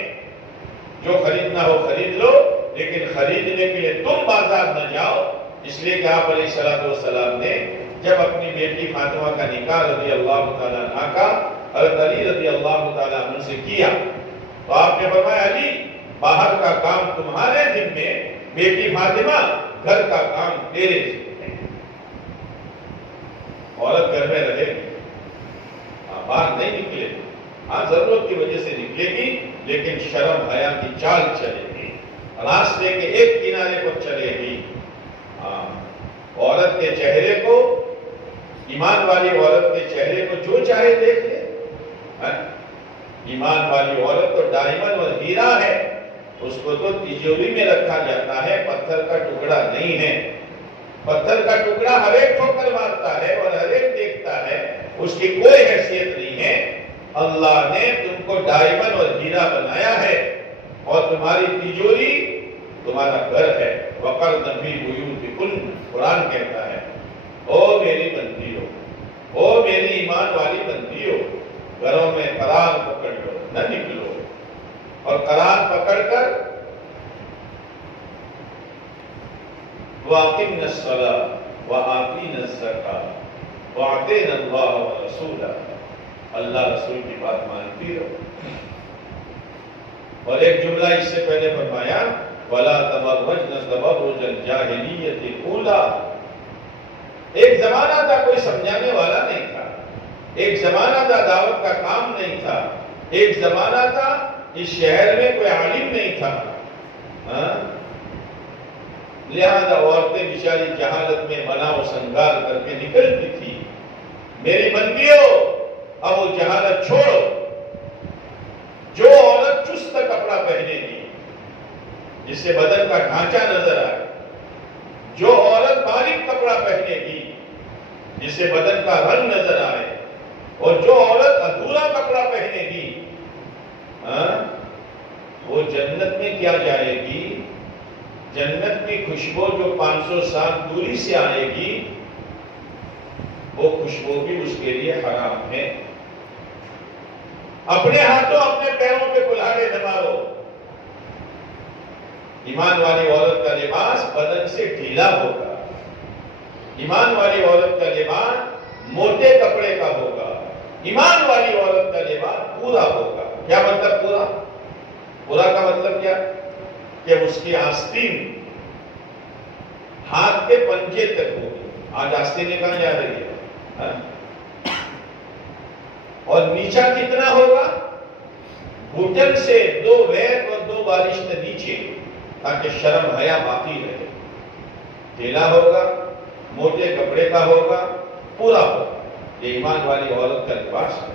جو خریدنا ہو خرید لو، لیکن خریدنے کے لیے تم بازار نہ جاؤ، اس لیے کہ آپ علیہ السلام نے جب اپنی بیٹی فاطمہ کا نکاح رضی اللہ تعالیٰ عنہ کا حضرت علی رضی اللہ تعالیٰ عنہ سے کیا تو آپ نے فرمایا علی باہر کا کام تمہارے ذمے، بیٹی فاطمہ گھر کا کام تیرے ذمے۔ عورت گھر میں رہے، باہر نہیں نکلے، ہاں ضرورت کی وجہ سے نکلے گی، لیکن شرم حیا کی چال چلے گی، راستے کے ایک کنارے پر چلے گی۔ عورت کے چہرے کو، ایمان والی عورت کے چہرے کو جو چاہے دیکھ لے۔ ایمان والی عورت تو ڈائمنڈ اور ہیرا ہے، اس کو تو تجوری میں رکھا جاتا ہے، پتھر کا ٹکڑا نہیں ہے۔ پتھر کا ٹکڑا ہر ایک ٹھوکر مارتا ہے اور ہر ایک دیکھتا ہے، اس کی کوئی حیثیت نہیں ہے۔ اللہ نے تم کو ڈائمنڈ اور ہیرا بنایا ہے، اور تمہاری تجوری تمہارا گھر ہے۔ وَقَرْنَ فِي بُيُوتِكُنَّ، قرآن کہتا ہے او میری بندیوں، او میری ایمان والی بندیوں، گھروں میں قرار پکڑ لو، نہ نکلو، اور قرار پکڑ کر وَأَقِمْنَ الصَّلَاةَ وَآتِينَ الزَّكَاةَ وَأَطِعْنَا اللَّهَ وَرَسُولَهُ، اللہ رسول کی بات مانتی رہو۔ اور ایک جملہ اس سے پہلے فرمایا وَلَا تَبَرَّجْنَ تَبَرُّجَ الْجَاهِلِيَّةِ الْأُولَىٰ۔ ایک زمانہ تھا کوئی سمجھانے والا نہیں تھا، ایک زمانہ تھا دعوت کا کام نہیں تھا، ایک زمانہ تھا اس شہر میں کوئی عالم نہیں تھا، لہذا عورتیں بیچاری جہالت میں بنا و سنگار کر کے نکلتی تھی۔ میری بندیوں، اب وہ جہالت چھوڑو۔ جو عورت چست کپڑا پہنے گی جس سے بدن کا ڈھانچہ نظر آئے، جو عورت باریک کپڑا پہنے گی جس سے بدن کا رنگ نظر آئے، اور جو عورت ادھورا کپڑا پہنے گی وہ جنت میں کیا جائے گی؟ جنت کی خوشبو جو 500 سال دوری سے آئے گی، وہ خوشبو بھی اس کے لیے حرام ہے۔ اپنے ہاتھوں اپنے پیروں پہ کلہاڑے نہ مارو۔ ایمان والی عورت کا لباس بدن سے ڈھیلا ہوگا، ایمان والی عورت کا لباس موٹے کپڑے کا ہوگا، ایمان والی عورت کا لباس پورا ہوگا۔ کیا مطلب پورا؟ پورا کا مطلب کیا؟ کہ اس کی آستین ہاتھ کے پنجے تک ہوگی۔ آج آستینیں کہاں جا رہی ہے؟ اور نیچا کتنا ہوگا؟ گھٹن سے 2 ویر اور 2 بالشت نیچے، تاکہ شرم حیا باقی رہے۔ ڈھیلا ہوگا، موٹے کپڑے کا ہوگا، پورا ہوگا۔ یہ ایمان والی عورت کا لباس ہے۔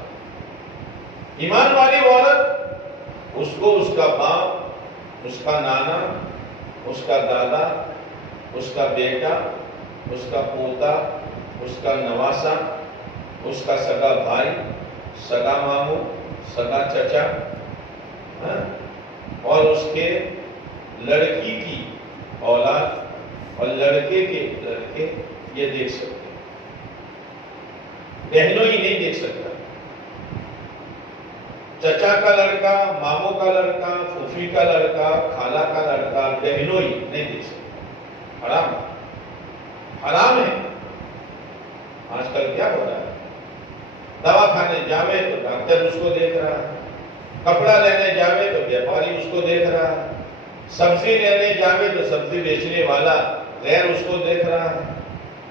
ایمان والی عورت، اس کو اس کا باپ، اس کا نانا، اس کا دادا، اس کا بیٹا، اس کا پوتا، اس کا نواسا، اس کا سگا بھائی، سگا ماموں، سگا چچا، اور اس کے لڑکی کی اولاد اور لڑکے کے لڑکے یہ دیکھ سکتے ہیں۔ بہنوں ہی نہیں دیکھ سکتا۔ چچا کا لڑکا، ماموں کا لڑکا، پھوپھی کا لڑکا، خالہ کا لڑکا، بہنوں ہی نہیں دیکھ سکتا۔ حرام، حرام ہے۔ آج کل کیا ہو رہا ہے؟ دوا کھانے جاوے تو ڈاکٹر اس کو دیکھ رہا ہے، کپڑا لینے جاوے تو بیپاری اس کو دیکھ رہا ہے، سبزی لینے جاوے تو سبزی بیچنے والا غیر اس کو دیکھ رہا ہے،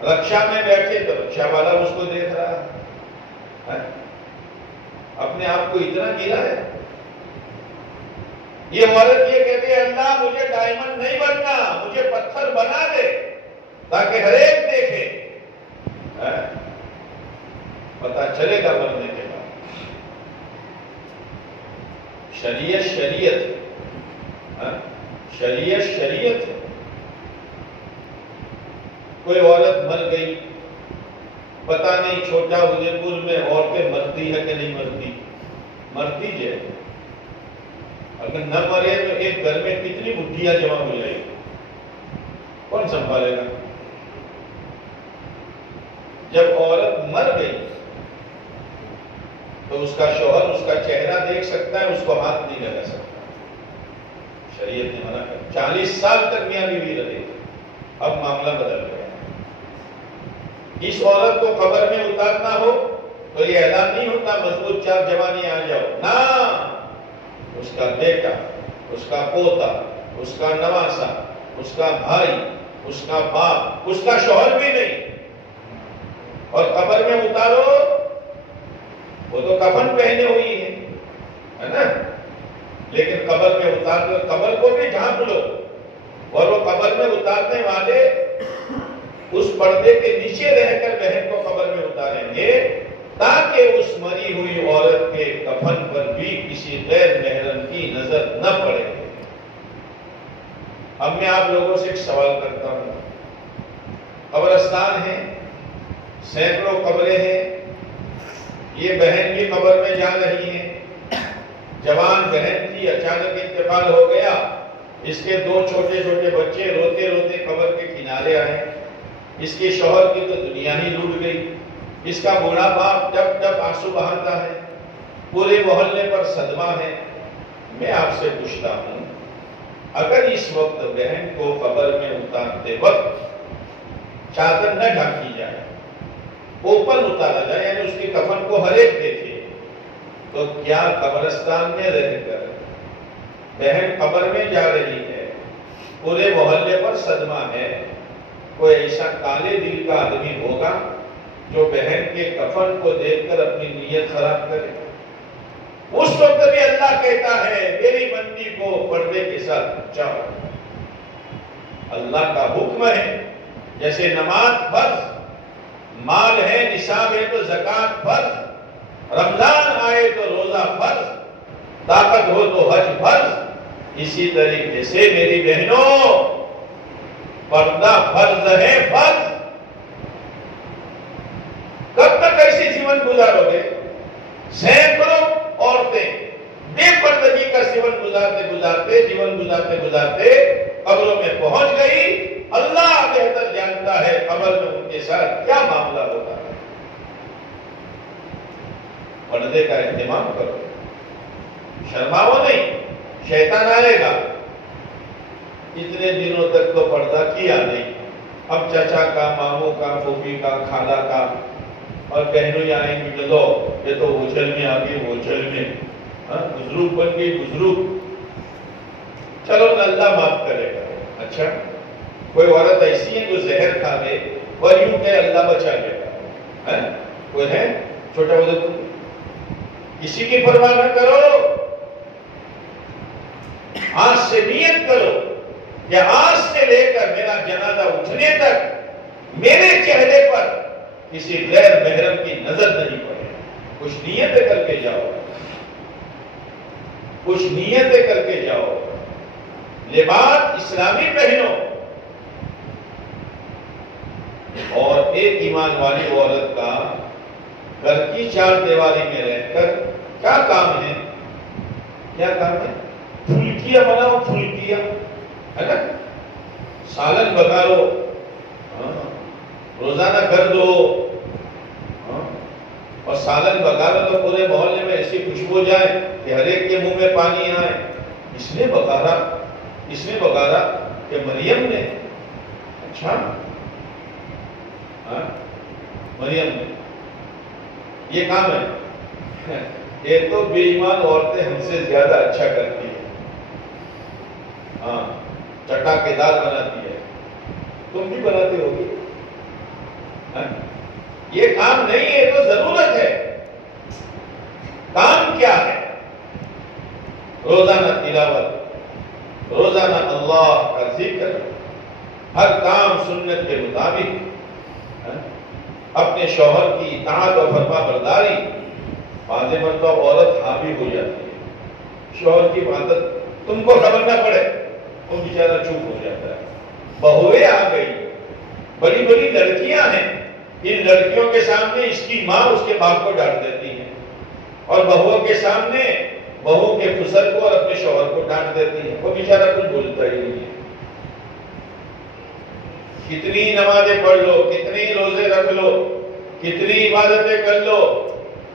رکشا میں بیٹھے تو رکشا والا اس کو دیکھ رہا ہے۔ اپنے آپ کو اتنا گرا ہے۔ یہ عورت یہ کہتی ہے اللہ مجھے ڈائمنڈ نہیں بننا، مجھے پتھر بنا دے تاکہ ہر ایک دیکھے۔ پتا چلے گا بننے کے بعد۔ شریعت شریعت، شریعت شریعت۔ کوئی عورت مر گئی، پتہ نہیں چھوٹا ادے-پور میں عورتیں مرتی ہے کہ نہیں مرتی؟ مرتی ہے۔ اگر نہ مرے تو ایک گھر میں کتنی بڈھیاں جمع ہو جائے گی؟ کون سنبھالے گا؟ جب عورت مر گئی تو اس کا شوہر اس کا چہرہ دیکھ سکتا ہے، اس کو ہاتھ نہیں لگا سکتا۔ شریعت نے منع کر۔ 40 سال تک میاں بیوی رہے، اب معاملہ بدل گیا۔ اس عورت کو قبر میں اتارنا ہو تو یہ اعلان نہیں ہوتا مضبوط 4 جوانی آ جاؤ، نہ، اس کا بیٹا، اس کا پوتا، اس کا نواسا، اس کا بھائی، اس کا باپ، اس کا شوہر بھی نہیں۔ اور قبر میں اتارو، وہ تو کفن پہنے ہوئی ہے نا، لیکن قبر میں اتار کر قبر کو بھی ڈھانپ لو، اور وہ قبر میں اتارنے والے اس پردے کے نیچے رہ کر بہن کو قبر میں اتاریں گے تاکہ اس مری ہوئی عورت کے کفن پر بھی کسی غیر محرم کی نظر نہ پڑے۔ اب میں آپ لوگوں سے ایک سوال کرتا ہوں۔ قبرستان ہے، سینکڑوں قبریں ہیں، یہ بہن بھی قبر میں جا رہی ہے، جوان بہن کی اچانک انتقال ہو گیا، اس کے 2 چھوٹے چھوٹے بچے روتے روتے قبر کے کنارے آئے، اس کے شوہر کی تو دنیا ہی لوٹ گئی، اس کا بوڑھا باپ ٹپ ٹپ آنسو بہاتا ہے، پورے محلے پر صدمہ ہے۔ میں آپ سے پوچھتا ہوں، اگر اس وقت بہن کو قبر میں اتارتے وقت چادر نہ ڈھانکی جائے، اوپر اتارا جائے، یعنی اس کی کفن کو ہر ایک دیکھے، تو کیا قبرستان میں رہ کر بہن قبر میں جا رہی ہے، پورے محلے پر صدمہ ہے، کوئی ایسا کالے دل کا آدمی ہوگا جو بہن کے کفن کو دیکھ کر اپنی نیت خراب کرے؟ اس وقت بھی اللہ کہتا ہے میری بندی کو پردے کے ساتھ بچاؤ۔ اللہ کا حکم ہے، جیسے نماز فرض، مال ہے، نصاب ہے تو زکات فرض، رمضان آئے تو روزہ فرض، طاقت ہو تو حج فرض، اسی طریقے سے میری بہنوں پردہ فرض ہے، فرض۔ کب تک ایسی جیون گزارو گے؟ سینکڑوں عورتیں بے پردگی کا جیون گزارتے گزارتے جیون گزارتے گزارتے قبروں میں پہنچ گئی، اللہ بہتر جانتا ہے قبر میں ان کے ساتھ کیا معاملہ ہوتا ہے۔ پردے کا اہتمام کرو، شرماؤ نہیں، شیطان آئے گا۔ اتنے دنوں تک تو پردہ کیا نہیں، اب چچا کا، ماموں کا، پھوپھی کا، خالہ کا اور بہنوں آئیں گی کہ لو یہ تو اوجھل میں آ گئی، اوجھل میں بزرگ بن گئی، بزرگ، چلو اللہ معاف کرے گا۔ اچھا کوئی عورت ایسی ہے جو زہر کھا لے اور یوں کہ اللہ بچا لے گا، کوئی ہے؟ چھوٹا بزرگ کسی کی پرواہ نہ کرو، آج سے نیت کرو کہ آج سے لے کر میرا جنازہ اٹھنے تک میرے چہرے پر کسی غیر محرم کی نظر نہیں پڑے۔ کچھ نیتیں کر کے جاؤ، کچھ نیتیں کر کے جاؤ، لباس اسلامی پہنو، اور ایک ایمان والی عورت کا گھر کی چار دیواری میں رہ کر کیا کام ہے؟ کیا کام ہے؟ پھلکیاں بناؤ، پھلکیاں، ہے نا، سالن پکاؤ، روزانہ کر دو، اور سالن پکا لو تو پورے محلے میں ایسی خوشبو جائے کہ ہر ایک کے منہ میں پانی آئے۔ اس نے پکارا کہ مریم نے، اچھا مریم نے یہ کام ہے۔ یہ تو بے ایمان عورتیں ہم سے زیادہ اچھا کرتی ہیں، چٹاکے دار بناتی ہے، تم بھی بناتے ہوگی۔ یہ کام نہیں ہے، تو ضرورت ہے۔ کام کیا ہے؟ روزانہ تلاوت، روزانہ اللہ کا ذکر، ہر کام سنت کے مطابق، اپنے شوہر کی اطاعت اور فرما برداری۔ بعض مرتبہ عورت حاوی ہو جاتی ہے، شوہر کی عبادت تم کو خبر نہ پڑے، وہ بیچارہ چپ ہو جاتا ہے۔ بہویں آ گئی، بڑی بڑی لڑکیاں ہیں، ان لڑکیوں کے سامنے اس کی ماں اس کے باپ کو ڈانٹ دیتی ہے، اور بہوؤں کے سامنے بہو کے خسر کو اور اپنے شوہر کو ڈانٹ دیتی ہے، وہ بیچارہ کچھ بولتا ہی نہیں ہے۔ کتنی نمازیں پڑھ لو، کتنی روزے رکھ لو، کتنی عبادتیں کر لو،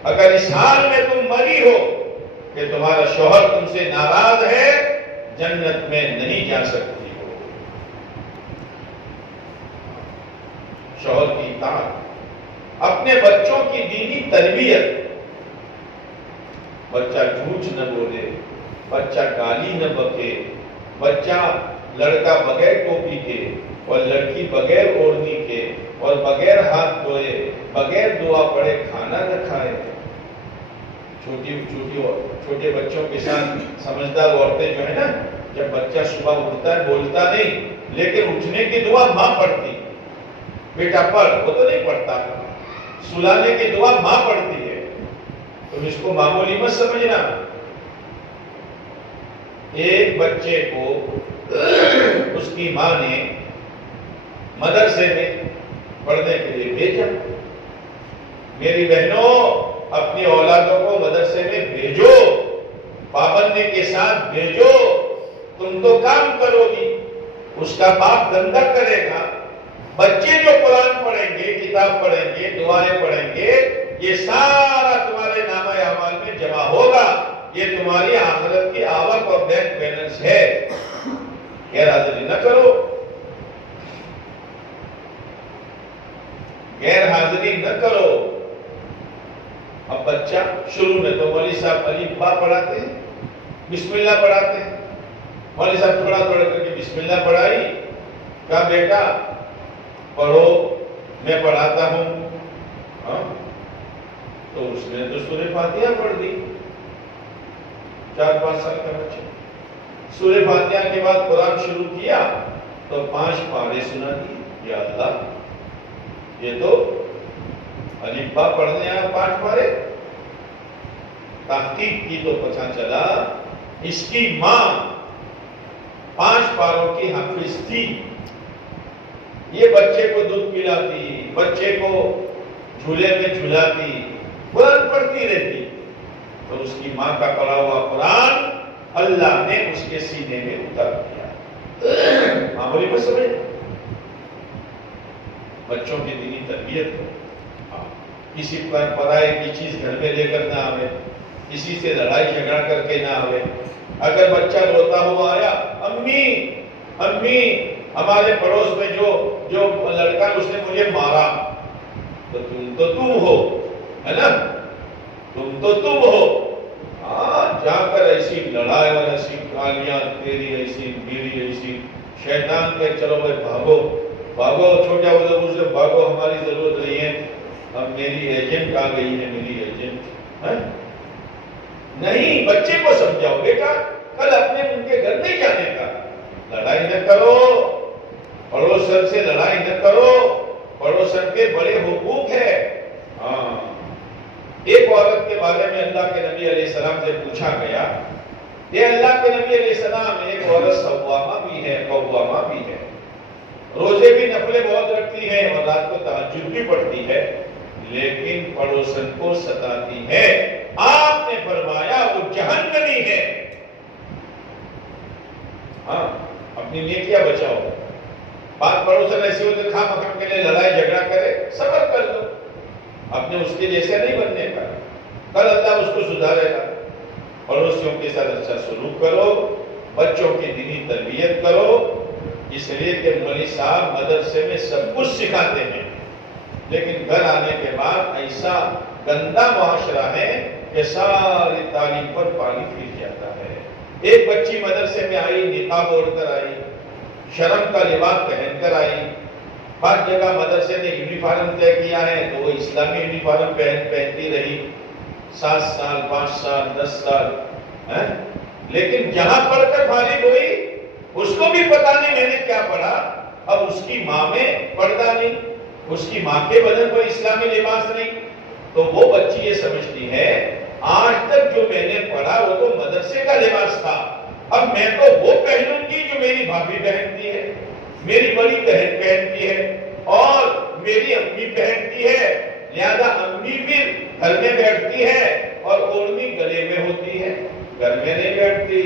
اگر اس حال میں تم مری ہو کہ تمہارا شوہر تم سے ناراض ہے، جنت میں نہیں جا سکتی ہو۔ شوہر کی اطاعت، اپنے بچوں کی دینی تربیت، بچہ جھوٹ نہ بولے، بچہ گالی نہ بکے، بچہ لڑکا بغیر ٹوپی کے اور لڑکی بغیر اوڑھنی کے اور بغیر ہاتھ دھوئے، بغیر دعا پڑھے کھانا نہ کھائے۔ چھوٹے بچوں کے ساتھ سمجھدار عورتیں جو ہے نا، جب بچہ صبح اٹھتا ہے بولتا نہیں، لیکن اٹھنے کی دعا ماں پڑھتی، بیٹا پڑھ، وہ تو نہیں پڑھتا، سلانے کی دعا ماں پڑھتی ہے۔ تم اس کو معمولی مت سمجھنا۔ ایک بچے کو اس کی ماں نے مدرسے میں پڑھنے کے لیے بھیجا۔ میری بہنوں، اپنی اولادوں کو مدرسے میں بھیجو، پابندی کے ساتھ بھیجو۔ تم تو کام کرو گی، اس کا باپ دھندا کرے گا۔ بچے جو قرآن پڑھیں گے، کتاب پڑھیں گے، دعائیں پڑھیں گے، یہ سارا تمہارے نامہ اعمال میں جمع ہوگا۔ یہ تمہاری آخرت کی آوک اور بینک بیلنس ہے۔ غیر حاضری نہ کرو، غیر حاضری نہ کرو۔ اب بچہ شروع میں تو مولوی صاحب الف با پڑھاتے ہیں، بسم اللہ پڑھاتے ہیں۔ مولوی صاحب تھوڑا تھوڑا کر کے بسم اللہ پڑھائی، کہا بیٹا پڑھو، میں پڑھاتا ہوں۔ تو اس نے تو سورہ فاتحہ پڑھ دی، 4-5 سال کا بچہ۔ سورہ فاتحہ کے بعد قرآن شروع کیا تو 5 پارے سنا دی۔ یا اللہ، یہ تو الف با پڑھنے آیا 5 پارے۔ تحقیق کی تو پتہ چلا اس کی ماں 5 پاروں کی حافظ تھی۔ یہ بچے کو دودھ پلاتی، بچے کو جھولے میں جھلاتی، قرآن پڑھتی رہتی، تو اس کی ماں کا پڑھا ہوا قرآن اللہ نے اس کے سینے میں اتار دیا۔ معمولی بات سمجھ، بچوں کی دینی تربیت ہو، کسی پر پرائے کی چیز گھر میں لے کر نہ آوے، کسی سے لڑائی جھگڑا کر کے نہ آوے۔ اگر بچہ روتا ہوا آیا، امی امی ہمارے پڑوس میں جو لڑکا اس نے مجھے مارا، تو تم ہو، ہے نا، تم ہو۔ جا کر ایسی لڑائی اور ایسی گالیاں، تیری ایسی میری ایسی، شیطان کے چلو بھائی بھاگو بھاگو، چھوٹا بزرگ سے بھاگو، ہماری ضرورت نہیں ہے، اب میری ایجنٹ آ گئی ہے، میری ایجنٹ۔ نہیں، بچے کو سمجھاؤ بیٹا کل اپنے ان کے گھر نہیں جانے کا، لڑائی نہ کرو، پڑوسن سے لڑائی نہ کرو، پڑوسن کے بڑے حقوق ہے۔ ایک عورت کے بارے میں اللہ کے نبی علیہ السلام سے پوچھا گیا، یہ اللہ کے نبی علیہ السلام، ایک عورت صوامہ بھی ہے، قوامہ بھی ہے، روزے بھی نفلیں بہت رکھتی ہے اور رات کو تہجد بھی پڑھتی ہے، لیکن پڑوسن کو ستاتی ہے۔ آپ نے فرمایا وہ جہنمی ہے۔ اپنی نیکیاں بچاؤ۔ بات پڑوسن ایسی ہو تو کھا مکھم کے لیے لڑائی جھگڑا کرے، صبر کر لو، اپنے اس کے جیسے نہیں بننے کا، کل اللہ اس کو سدھارے گا۔ پڑوسیوں کے ساتھ اچھا سلوک کرو، بچوں کی دینی تربیت کرو، اس لیے کہ مولوی صاحب مدرسے میں سب کچھ سکھاتے ہیں، لیکن گھر آنے کے بعد ایسا گندا معاشرہ ہے کہ ساری تعلیم پر پانی پھر جاتا ہے۔ ایک بچی مدرسے میں آئی، نقاب اوڑھ کر آئی، شرم کا لباس پہن کر آئی، ہر جگہ مدرسے نے یونیفارم طے کیا ہے تو وہ اسلامی یونیفارم پہنتی رہی 7 سال 5 سال 10 سال، لیکن جہاں پڑھ کر فارغ ہوئی اس کو بھی پتا نہیں میں نے کیا پڑھا۔ اب اس کی ماں میں پردہ نہیں، اس کی ماں کے بدن پر اسلامی لباس نہیں، تو وہ بچی یہ سمجھتی ہے آج تک جو میں نے پڑھا وہ تو مدرسے کا لباس تھا، اب میں تو وہ پہنوں گی جو میری بھابھی پہنتی ہے، میری بڑی بہن پہنتی ہے اور میری امی پہنتی ہے، لہذا امی بھی گھر میں بیٹھتی ہے اور اوڑھنی گلے میں ہوتی ہے، گھر میں نہیں بیٹھتی۔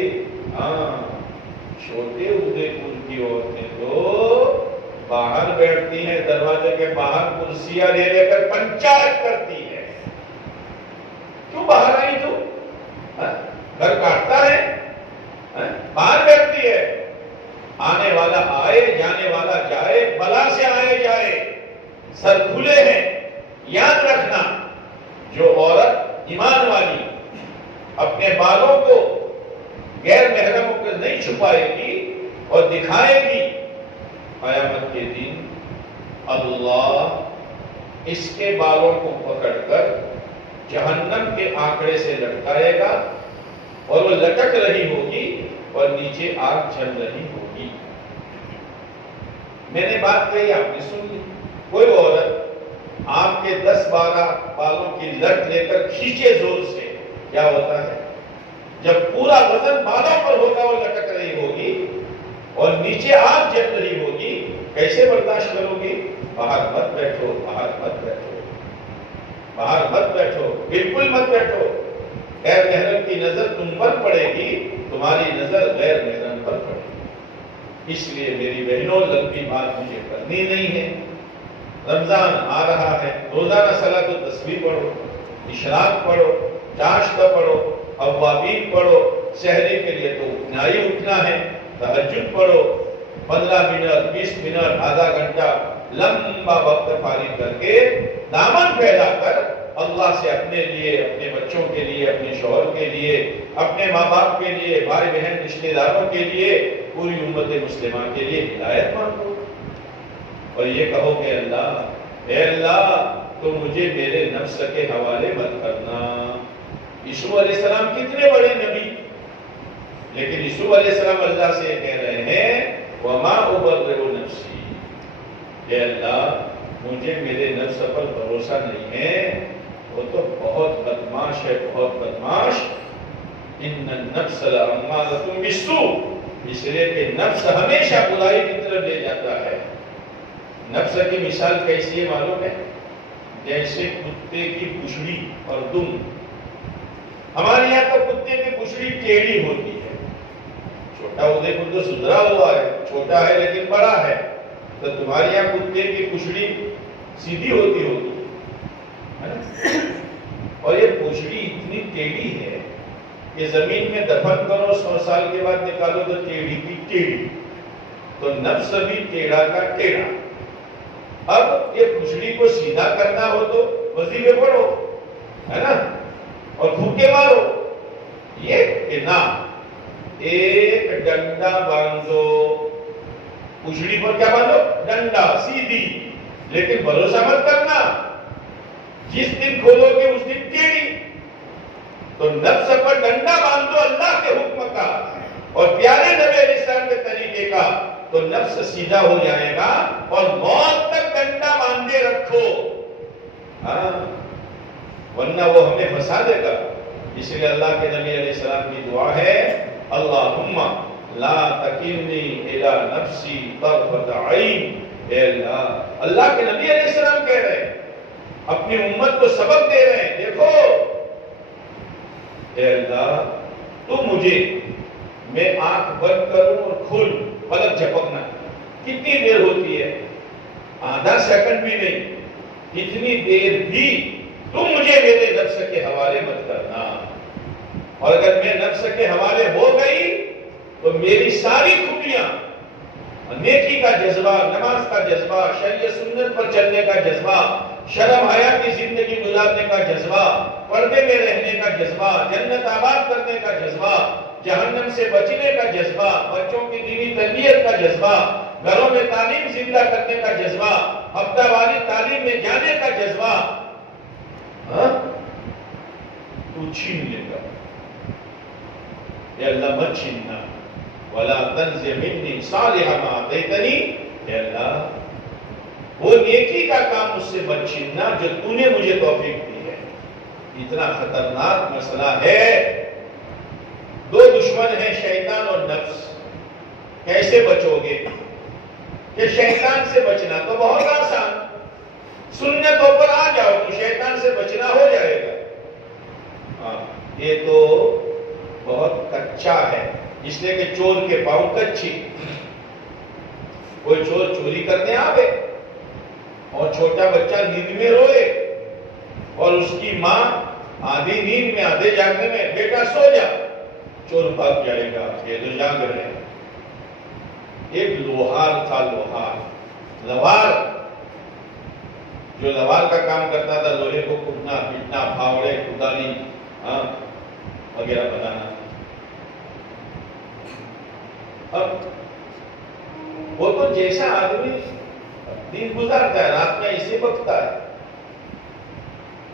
چھوٹے عہدے پور کی عورتیں تو باہر بیٹھتی ہیں، دروازے کے باہر کرسیاں لے کر پنچایت کرتی ہے۔ کیوں باہر آئی تو؟ گھر کاٹتا ہے، باہر بیٹھتی ہے۔ آنے والا آئے، جانے والا جائے، بلا سے آئے جائے، سر کھلے ہیں۔ یاد رکھنا، جو عورت ایمان والی اپنے بالوں کو غیر محرموں کو نہیں چھپائے گی اور دکھائے گی، قیامت کے دن اللہ اس کے بالوں کو پکڑ کر جہنم کے آنکڑے سے لٹکائے گا اور وہ لٹک رہی ہوگی اور نیچے آگ جل رہی ہوگی۔ میں نے بات کہی، آپ نے سن لی۔ کوئی عورت آپ کے 10-12 بالوں کی لٹ لے کر کھینچے زور سے، کیا ہوتا ہے؟ جب پورا وزن بالوں پر ہوگا وہ لٹک رہی ہوگی اور نیچے آگ جل رہی ہوگی، کیسے برداشت کرو گی؟ باہر مت بیٹھو، باہر مت بیٹھو، باہر مت بیٹھو، بالکل مت بیٹھو۔ غیر محرم کی نظر تم پر پڑے گی، تمہاری نظر غیر محرم پر پڑے گی۔ اس لیے میری بہنوں، لمبی بات مجھے کرنی نہیں ہے۔ رمضان آ رہا ہے، روزانہ صلاۃ التسبیح پڑھو، اشراق پڑھو، چاشتہ پڑھو، اوابین پڑھو، سحری کے لیے تو اٹھنا ہی اٹھنا ہے، تہجد پڑھو، 15 منٹ 20 منٹ آدھا گھنٹہ لمبا وقت فارغ کر کے دامن پھیلا کر اللہ سے اپنے لیے، اپنے بچوں کے لیے، اپنے شوہر کے لیے، اپنے ماں باپ کے لیے، بھائی بہن رشتے داروں کے لیے، پوری امت مسلمہ کے لیے ہدایت مانگو اور یہ کہو کہ اللہ، اے اللہ تو مجھے میرے نفس کے حوالے مت کرنا۔ یوسف علیہ السلام کتنے بڑے نبی، لیکن یوسف علیہ السلام اللہ سے کہہ رہے ہیں وَمَا أُبَرِّئُ نَفْسِي، اے اللہ مجھے میرے نفس پر بھروسہ نہیں ہے، وہ تو بہت بدماش ہے، بہت بدماش۔ إِنَّ النَّفْسَ لَأَمَّارَةٌ بِالسُّوءِ، اس لیے کہ نفس ہمیشہ برائی کی طرف لے جاتا ہے۔ نفس کی مثال کیسی ہے معلوم ہے؟ جیسے کتے کی پچھڑی اور دم۔ ہمارے یہاں تو کتے کی پچھڑی ٹیڑھی ہوتی ہے، ادے پور تو سدھرا ہوا ہے، چھوٹا ہے لیکن بڑا ہے، تو تمہارے یہاں کتے کی پشڑی سیدھی ہوتی ہوگی، اور یہ پشڑی اتنی ٹیڑھی ہے کہ زمین میں دفن کرو 100 سال کے بعد نکالو تو ٹیڑھی کی ٹیڑھی، تو نفس بھی ٹیڑھا کا ٹیڑھا۔ اب یہ پشڑی کو سیدھا کرنا ہو تو وظیفے پڑھو، ہے نا، اور پھوکے مارو، یہ کہ نہ، ایک ڈنڈا باندھو، پشڑی پر کیا باندھو؟ ڈنڈا، سیدھی، لیکن بھروسہ مت کرنا، جس دن کھولو گے اس دن ٹیڑھی، تو نفس پر ڈنڈا باندھو اللہ کے حکم کا اور پیارے نبی علیہ السلام کے طریقے کا، تو نفس سیدھا ہو جائے گا، اور موت تک ڈنڈا باندھے رکھو، ہاں، ورنہ وہ ہمیں پھنسا دے گا۔ اس لیے اللہ کے نبی علیہ السلام کی دعا ہے، اللہم لا تکلنی الی نفسی طرفۃ عین، اے اللہ، اللہ کے نبی علیہ السلام کہہ رہے ہیں، اپنی امت کو سبق دے رہے ہیں، دیکھو اے اللہ تو مجھے، میں آنکھ بند کروں اور کھول، پلک جھپکنا کتنی دیر ہوتی ہے؟ آدھا سیکنڈ بھی نہیں، اتنی دیر بھی تم مجھے میرے نفس کے حوالے مت کرنا، اور اگر میں نفس کے حوالے ہو گئی تو میری ساری خوبیاں، نیکی کا جذبہ، نماز کا جذبہ، شریعت سنت پر چلنے کا جذبہ، شرم حیا کی زندگی گزارنے کا جذبہ، پردے میں رہنے کا جذبہ، جنت آباد کرنے کا جذبہ، جہنم سے بچنے کا جذبہ، بچوں کی دینی تربیت کا جذبہ، گھروں میں تعلیم زندہ کرنے کا جذبہ، ہفتہ واری تعلیم میں جانے کا جذبہ، تو چھین لے گا، اے اللہ مت چھیننا، وَلَا تَنْزِعْ مِنِّي صَالِحَ مَا آتَيْتَنِي، اے اللہ وہ نیکی کا کام مجھ سے مت چھیننا جو تو نے مجھے توفیق دی ہے۔ اتنا خطرناک مسئلہ ہے، دو دشمن ہیں، شیطان اور نفس، کیسے بچو گے؟ کہ شیطان سے بچنا تو بہت آسان، سنتوں پر آ جاؤ تو شیطان سے بچنا ہو جائے گا، یہ تو بہت کچا ہے، اس لیے کہ چور کے پاؤں کچی، کوئی چور چوری کرنے آوے اور چھوٹا بچہ نیند میں روئے اور اس کی ماں آدھی نیند میں آدھے جاگنے میں، بیٹا سو جا، چور بھاگ جائے گا، یہ تو جاگ رہے ہیں۔ ایک لوہار تھا، لوہار جو لوہار کا کام کرتا تھا، لوہے کو کٹنا پیٹنا، پھاوڑے کدالی وغیرہ بنانا، اب وہ تو جیسا آدمی دن گزارتا ہے رات میں اسے بکتا ہے،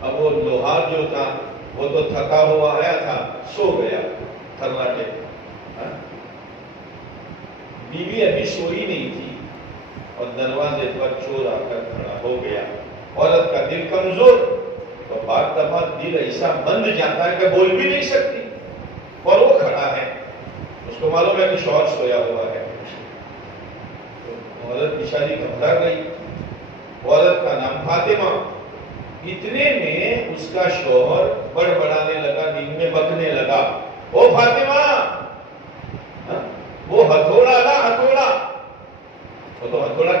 اب وہ لوہار جو تھا وہ تو تھکا ہوا آیا تھا، سو گیا تھراٹے، بیوی ابھی سوئی نہیں تھی اور دروازے پر چور آ کر کھڑا ہو گیا، عورت کا دل کمزور، تو بعض دفعہ دل ایسا بند جاتا ہے کہ بول بھی نہیں سکتی، اور وہ کھڑا ہے، اس کو معلوم ہے کہ شوہر سویا ہوا ہے، عورت بیچاری گھبرا گئی، عورت کا نام فاطمہ، اتنے میں اس کا شوہر بڑبڑانے لگا، نیند میں بکنے لگا، او فاطمہ، وہ ہتھوڑا لا، ہتھوڑا، وہ تو ہتھوڑا،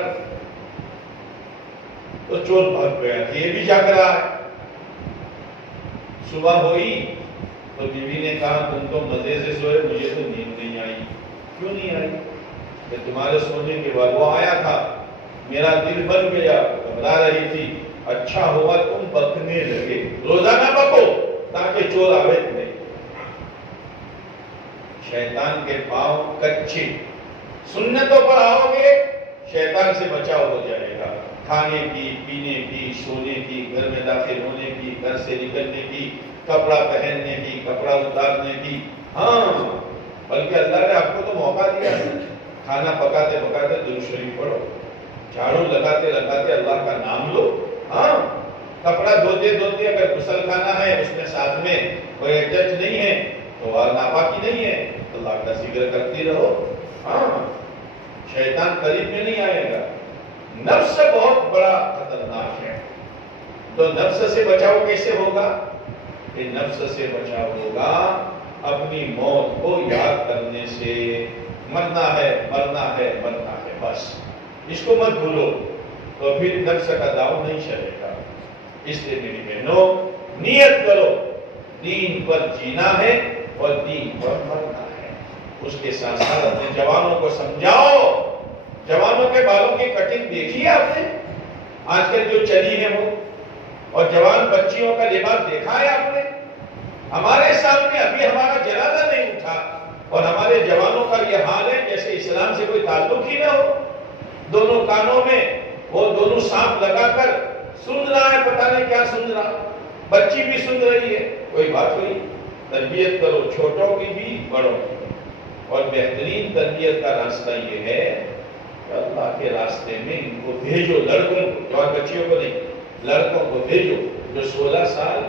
تو چور بھاگ گیا، یہ بھی جاگ رہا ہے۔ صبح ہوئی تو بیوی نے کہا تم تو مزے سے سوئے، مجھے تو نیند نہیں آئی۔ کیوں نہیں آئی؟ کہ تمہارے سونے کے بعد وہ آیا تھا، میرا دل بن گیا، گھبرا رہی تھی، اچھا ہوا تم بکنے لگے، روزانہ بکو تاکہ چور آوے نہیں۔ شیطان کے پاؤں کچے، سنتوں پر آؤ گے شیطان سے بچاؤ ہو جائے گا، کھانے کی، پینے کی، سونے کی، گھر میں داخل ہونے کی، گھر سے نکلنے کی، کپڑا پہننے کی، کپڑا اتارنے کی، ہاں، بلکہ اللہ نے آپ کو تو موقع دیا ہے، کھانا پکاتے پکاتے درود شریف پڑھو، جھاڑو لگاتے لگاتے اللہ کا نام لو، ہاں، کپڑا دھوتے دھوتے اگر غسل خانہ ہے اس میں ساتھ میں کوئی اٹیچ نہیں ہے تو ناپاکی نہیں ہے، اللہ کا ذکر کرتی رہو، ہاں، شیطان قریب میں نہیں آئے گا۔ نفس بہت بڑا خطرناک ہے، تو نفس سے بچاؤ کیسے ہوگا؟ کہ نفس سے بچاؤ ہوگا اپنی موت کو یاد کرنے سے، مرنا ہے مرنا ہے مرنا ہے، بس اس کو مت بھولو، تو پھر نفس کا داؤ نہیں چلے گا۔ اس لیے میری بہنوں نیت کرو، دین پر جینا ہے اور دین پر مرنا ہے۔ اس کے ساتھ ساتھ اپنے جوانوں کو سمجھاؤ۔ جوانوں کے بالوں کی کٹنگ دیکھی ہے آپ نے آج کل جو چلی ہے وہ؟ اور جوان بچیوں کا لباس دیکھا ہے آپ نے؟ ہمارے سامنے ابھی ہمارا جنازہ نہیں اٹھا اور ہمارے جوانوں کا یہ حال ہے جیسے اسلام سے کوئی تعلق ہی نہ ہو۔ دونوں کانوں میں وہ دونوں سانپ لگا کر سن رہا ہے، پتہ نہیں کیا سن رہا، بچی بھی سن رہی ہے، کوئی بات ہوئی؟ تربیت کرو، چھوٹوں کی بھی بڑوں کی بھی۔ اور بہترین تربیت کا راستہ یہ ہے کہ اللہ کے راستے میں ان کو بھیجو، لڑکوں کو، جوان بچیوں کو نہیں، لڑکوں کو بھیجو جو 16 سال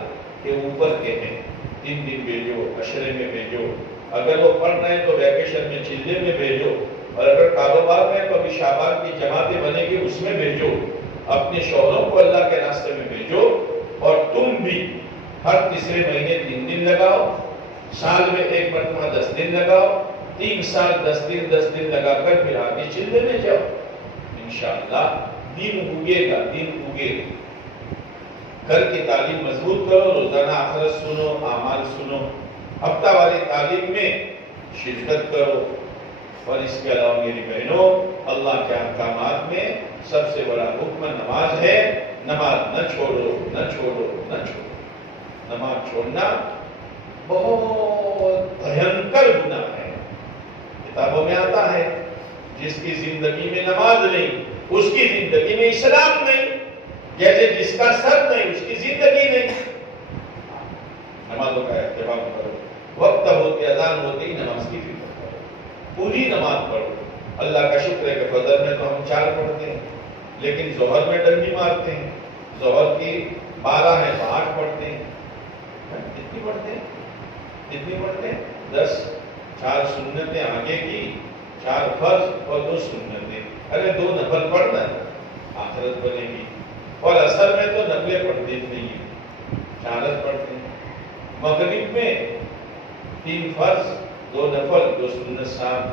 کے اوپر کے ہیں، 3 دن بھیجو، عشرے میں بھیجو، اگر وہ پڑھ رہے ہیں تو ویکیشن میں چلڈرن میں بھیجو، اور اگر کاروبار میں تو ابھی شعبان کی جماعتیں بنے گی اس میں بھیجو، اپنے شوہروں کو اللہ کے راستے میں بھیجو، اور تم بھی ہر تیسرے مہینے 3 دن لگاؤ، سال میں 1 مرتبہ 10 دن لگاؤ، 3 سال 10 دن لگا کر پھر آگے چلڈرن میں جاؤ، انشاءاللہ دین اگے گا، دین اگے گا۔ گھر کی تعلیم مضبوط کرو، روزانہ آخرت سنو، اعمال سنو، ہفتہ والی تعلیم میں شرکت کرو، اور اس کے علاوہ میری بہنوں اللہ کے احکامات میں سب سے بڑا حکم نماز ہے۔ نماز نہ چھوڑو، نہ چھوڑو، نہ چھوڑو۔ نماز چھوڑنا بہت بھینکر گناہ ہے۔ کتابوں میں آتا ہے جس کی زندگی میں نماز نہیں اس کی زندگی میں اسلام نہیں، جیسے جس کا سر نہیں اس کی زندگی نہیں۔ نمازوں کا اہتمام کرو، وقت ہوتے اذان ہوتے ہی نماز کی فکر کرو، پوری نماز پڑھو۔ اللہ کا شکر ہے کہ فجر میں تو ہم 4 پڑھتے ہیں، لیکن ظہر میں ڈنڈی مارتے ہیں، ظہر کی 12 ہے تو 8 پڑھتے ہیں۔ کتنی پڑھتے ہیں؟ کتنی پڑھتے ہیں؟ 10۔ 4 سنتیں آگے کی، 4 فرض اور 2 سنتیں۔ ارے 2 نفل پڑھنا ہے، آخرت بنے گی۔ اور اثر میں تو نفلیں پڑھتے نہیں ہیں، 4 پڑھتے ہیں۔ مغرب میں 3 فرض، 2 نفل، 2 سنت، 7۔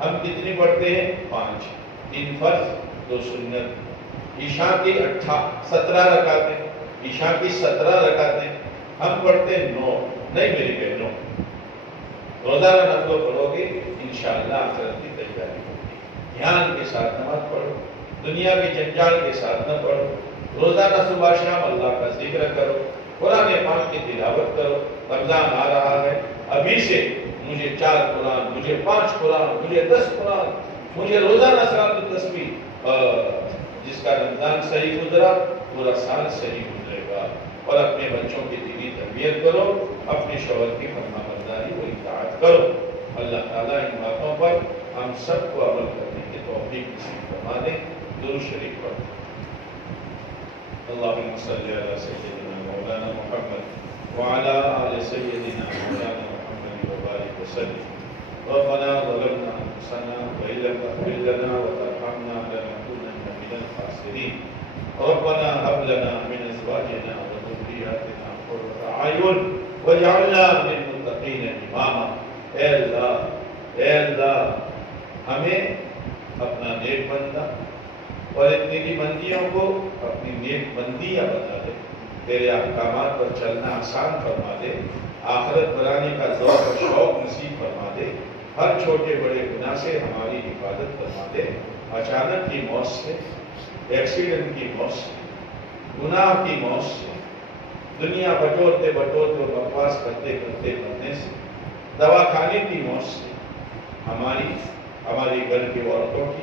ہم کتنی پڑھتے ہیں؟ 5۔ 3 فرض، 2 سنت۔ عشاء کی 17 رکعتیں، عشاء کی 17 رکعتیں، ہم پڑھتے ہیں 9۔ نہیں میری بہنوں، روزانہ نفل پڑھو گے انشاءاللہ آخرت کی تیاری ہوگی۔ دھیان کے ساتھ نماز پڑھو، دنیا کے جنجال کے ساتھ نہ پڑھو، روزانہ صبح شام اللہ کا ذکر کرو، قرآن پاک کی تلاوت کرو۔ رمضان آ رہا ہے، ابھی سے مجھے 4 قرآن، مجھے 5 قرآن، مجھے 10 قرآن، مجھے روزانہ صلاۃ التسبیح، جس کا رمضان صحیح گزرا پورا سال صحیح گزرے گا۔ اور اپنے بچوں کی دینی تربیت کرو، اپنے شوہر کی فرما برداری و اطاعت کرو۔ اللہ تعالیٰ ان باتوں پر ہم سب کو عمل کرنے کی توفیق نصیب فرما دے۔ درود شریف پڑھیں۔ اللہم صلی علی سیدنا مولانا محمد وعلی آل سیدنا مولانا محمد وبارک وسلم۔ ربنا ظلمنا انفسنا وإن لم تغفر لنا وترحمنا لنكونن من الخاسرين۔ ربنا هب لنا من ازواجنا وذرياتنا قرة اعين واجعلنا للمتقين اماما۔ اے اللہ ہمیں اپنا نیک بندہ اور تیری بندیوں کو اپنی نیک بندیاں بنا دے، تیرے احکامات پر چلنا آسان فرما دے، آخرت بنانے کا ذوق اور شوق نصیب فرما دے، ہر چھوٹے بڑے گناہ سے ہماری حفاظت فرما دے، اچانک کی موت سے، ایکسیڈنٹ کی موت سے، گناہ کی موت سے، دنیا بٹورتے بٹورتے بکواس کرتے کرتے مرنے سے، دوا کھانے کی موت سے، ہماری گھر کی عورتوں کی،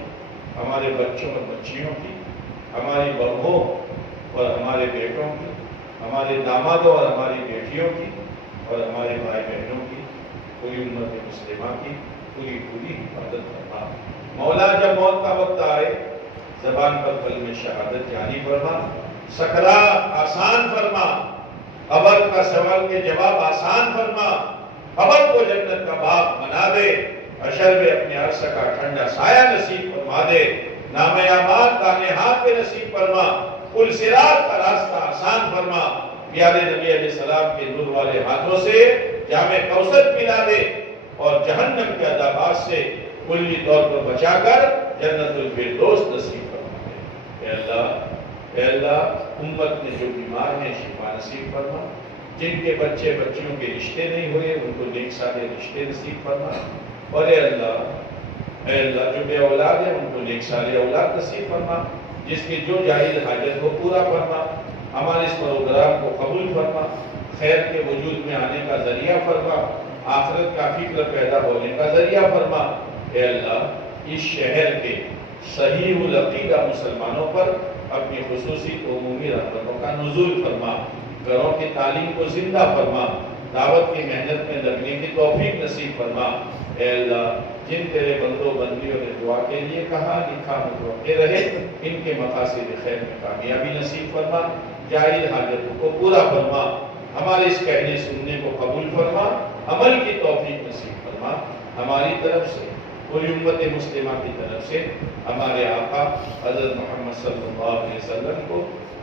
ہمارے بچوں اور بچیوں کی، ہماری بہوؤں اور ہمارے بیٹوں کی، ہمارے دامادوں اور ہماری بیٹیوں کی، اور ہمارے بھائی بہنوں کی، پوری امت مسلمہ کی پوری حفاظت فرما۔ مولا جب موت کا وقت آئے زبان پر کلمہ شہادت جاری فرما، سکرات آسان فرما، قبر کا سوال کے جواب آسان فرما، قبر کو جنت کا باغ بنا دے، حشر میں اپنے عرش کا ٹھنڈا سایہ نصیب فرما دے، نام اعمال دائیں ہاتھ پہ نصیب فرما، پل صراط کا راستہ آسان فرما، پیارے نبی علیہ السلام کے نور والے ہاتھوں سے جام کوثر پلا دے، اور جہنم کے عذابات سے کلی طور پر بچا کر جنت الفردوس نصیب فرما دے۔ اے اللہ امت میں جو بیمار ہیں شفا نصیب فرما، جن کے بچے بچیوں کے رشتے نہیں ہوئے ان کو نیک صالح رشتے نصیب فرما، اور اے اللہ جو بے اولاد ہیں ان کو نیک صالح اولاد نصیب فرما، جس کی جو جائز حاجت کو پورا فرما، ہمارے اس پروگرام کو قبول فرما، خیر کے وجود میں آنے کا ذریعہ فرما، آخرت کا فکر پیدا ہونے کا ذریعہ فرما۔ اے اللہ اس شہر کے صحیح العقیدہ مسلمانوں پر اپنی خصوصی عمومی رحمتوں کا نزول فرما، گھروں کی تعلیم کو زندہ فرما، دعوت کی محنت میں لگنے کی توفیق نصیب فرما۔ اے اللہ جن تیرے بندوں بندیوں نے دعا کے لیے کہا لکھا متوقع رہے، ان کے مقاصد خیر میں کامیابی نصیب فرما، جائز حاجتوں کو پورا فرما، ہمارے اس کہنے سننے کو قبول فرما، عمل کی توفیق نصیب فرما۔ ہماری طرف سے پوری امت مسلمہ کی طرف سے ہمارے آقا حضرت محمد صلی اللہ علیہ وسلم کو،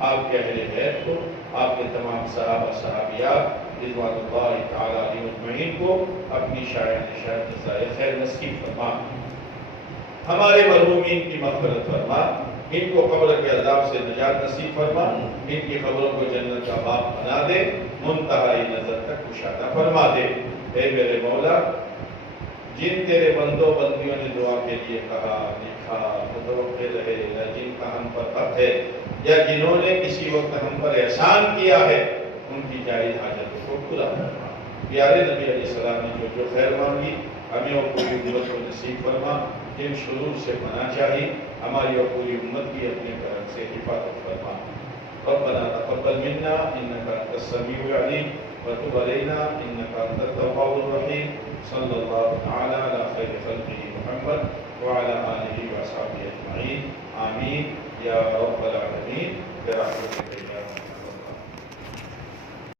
آپ کے اہل بیت کو، آپ کے تمام صحابہ صحابیات رضوان اللہ تعالی علیہ اجمعین کو اپنی شاید جزائے خیر نصیب فرما، ہمارے مرحومین کی مغفرت فرما، ان کو قبر کے عذاب سے نجات نصیب فرما، ان کی قبروں کو جنت کا باغ بنا دے، منتہائی نظر تک کشادہ فرما دے۔ اے میرے مولا جن تیرے بندوں بندیوں نے دعا کے لیے کہا لکھا متوقع رہے، یا جن کا ہم پر حق ہے یا جنہوں نے کسی وقت ہم پر احسان کیا ہے، ان کی جائز حاجتوں کو پورا فرما۔ پیارے نبی علیہ السلام نے جو خیر مانگی ہمیں اور پوری امت کو نصیب فرما، جن شرور سے پناہ چاہی ہماری اور پوری امت کی اپنے طرف سے حفاظت فرما۔ ربنا تقبل منا انك انت السميع العليم وتب علينا انك انت التواب الرحيم صلى الله تعالى على خير خلقه محمد وعلى اله واصحابه اجمعين آمين يا رب العالمين برحمتك يا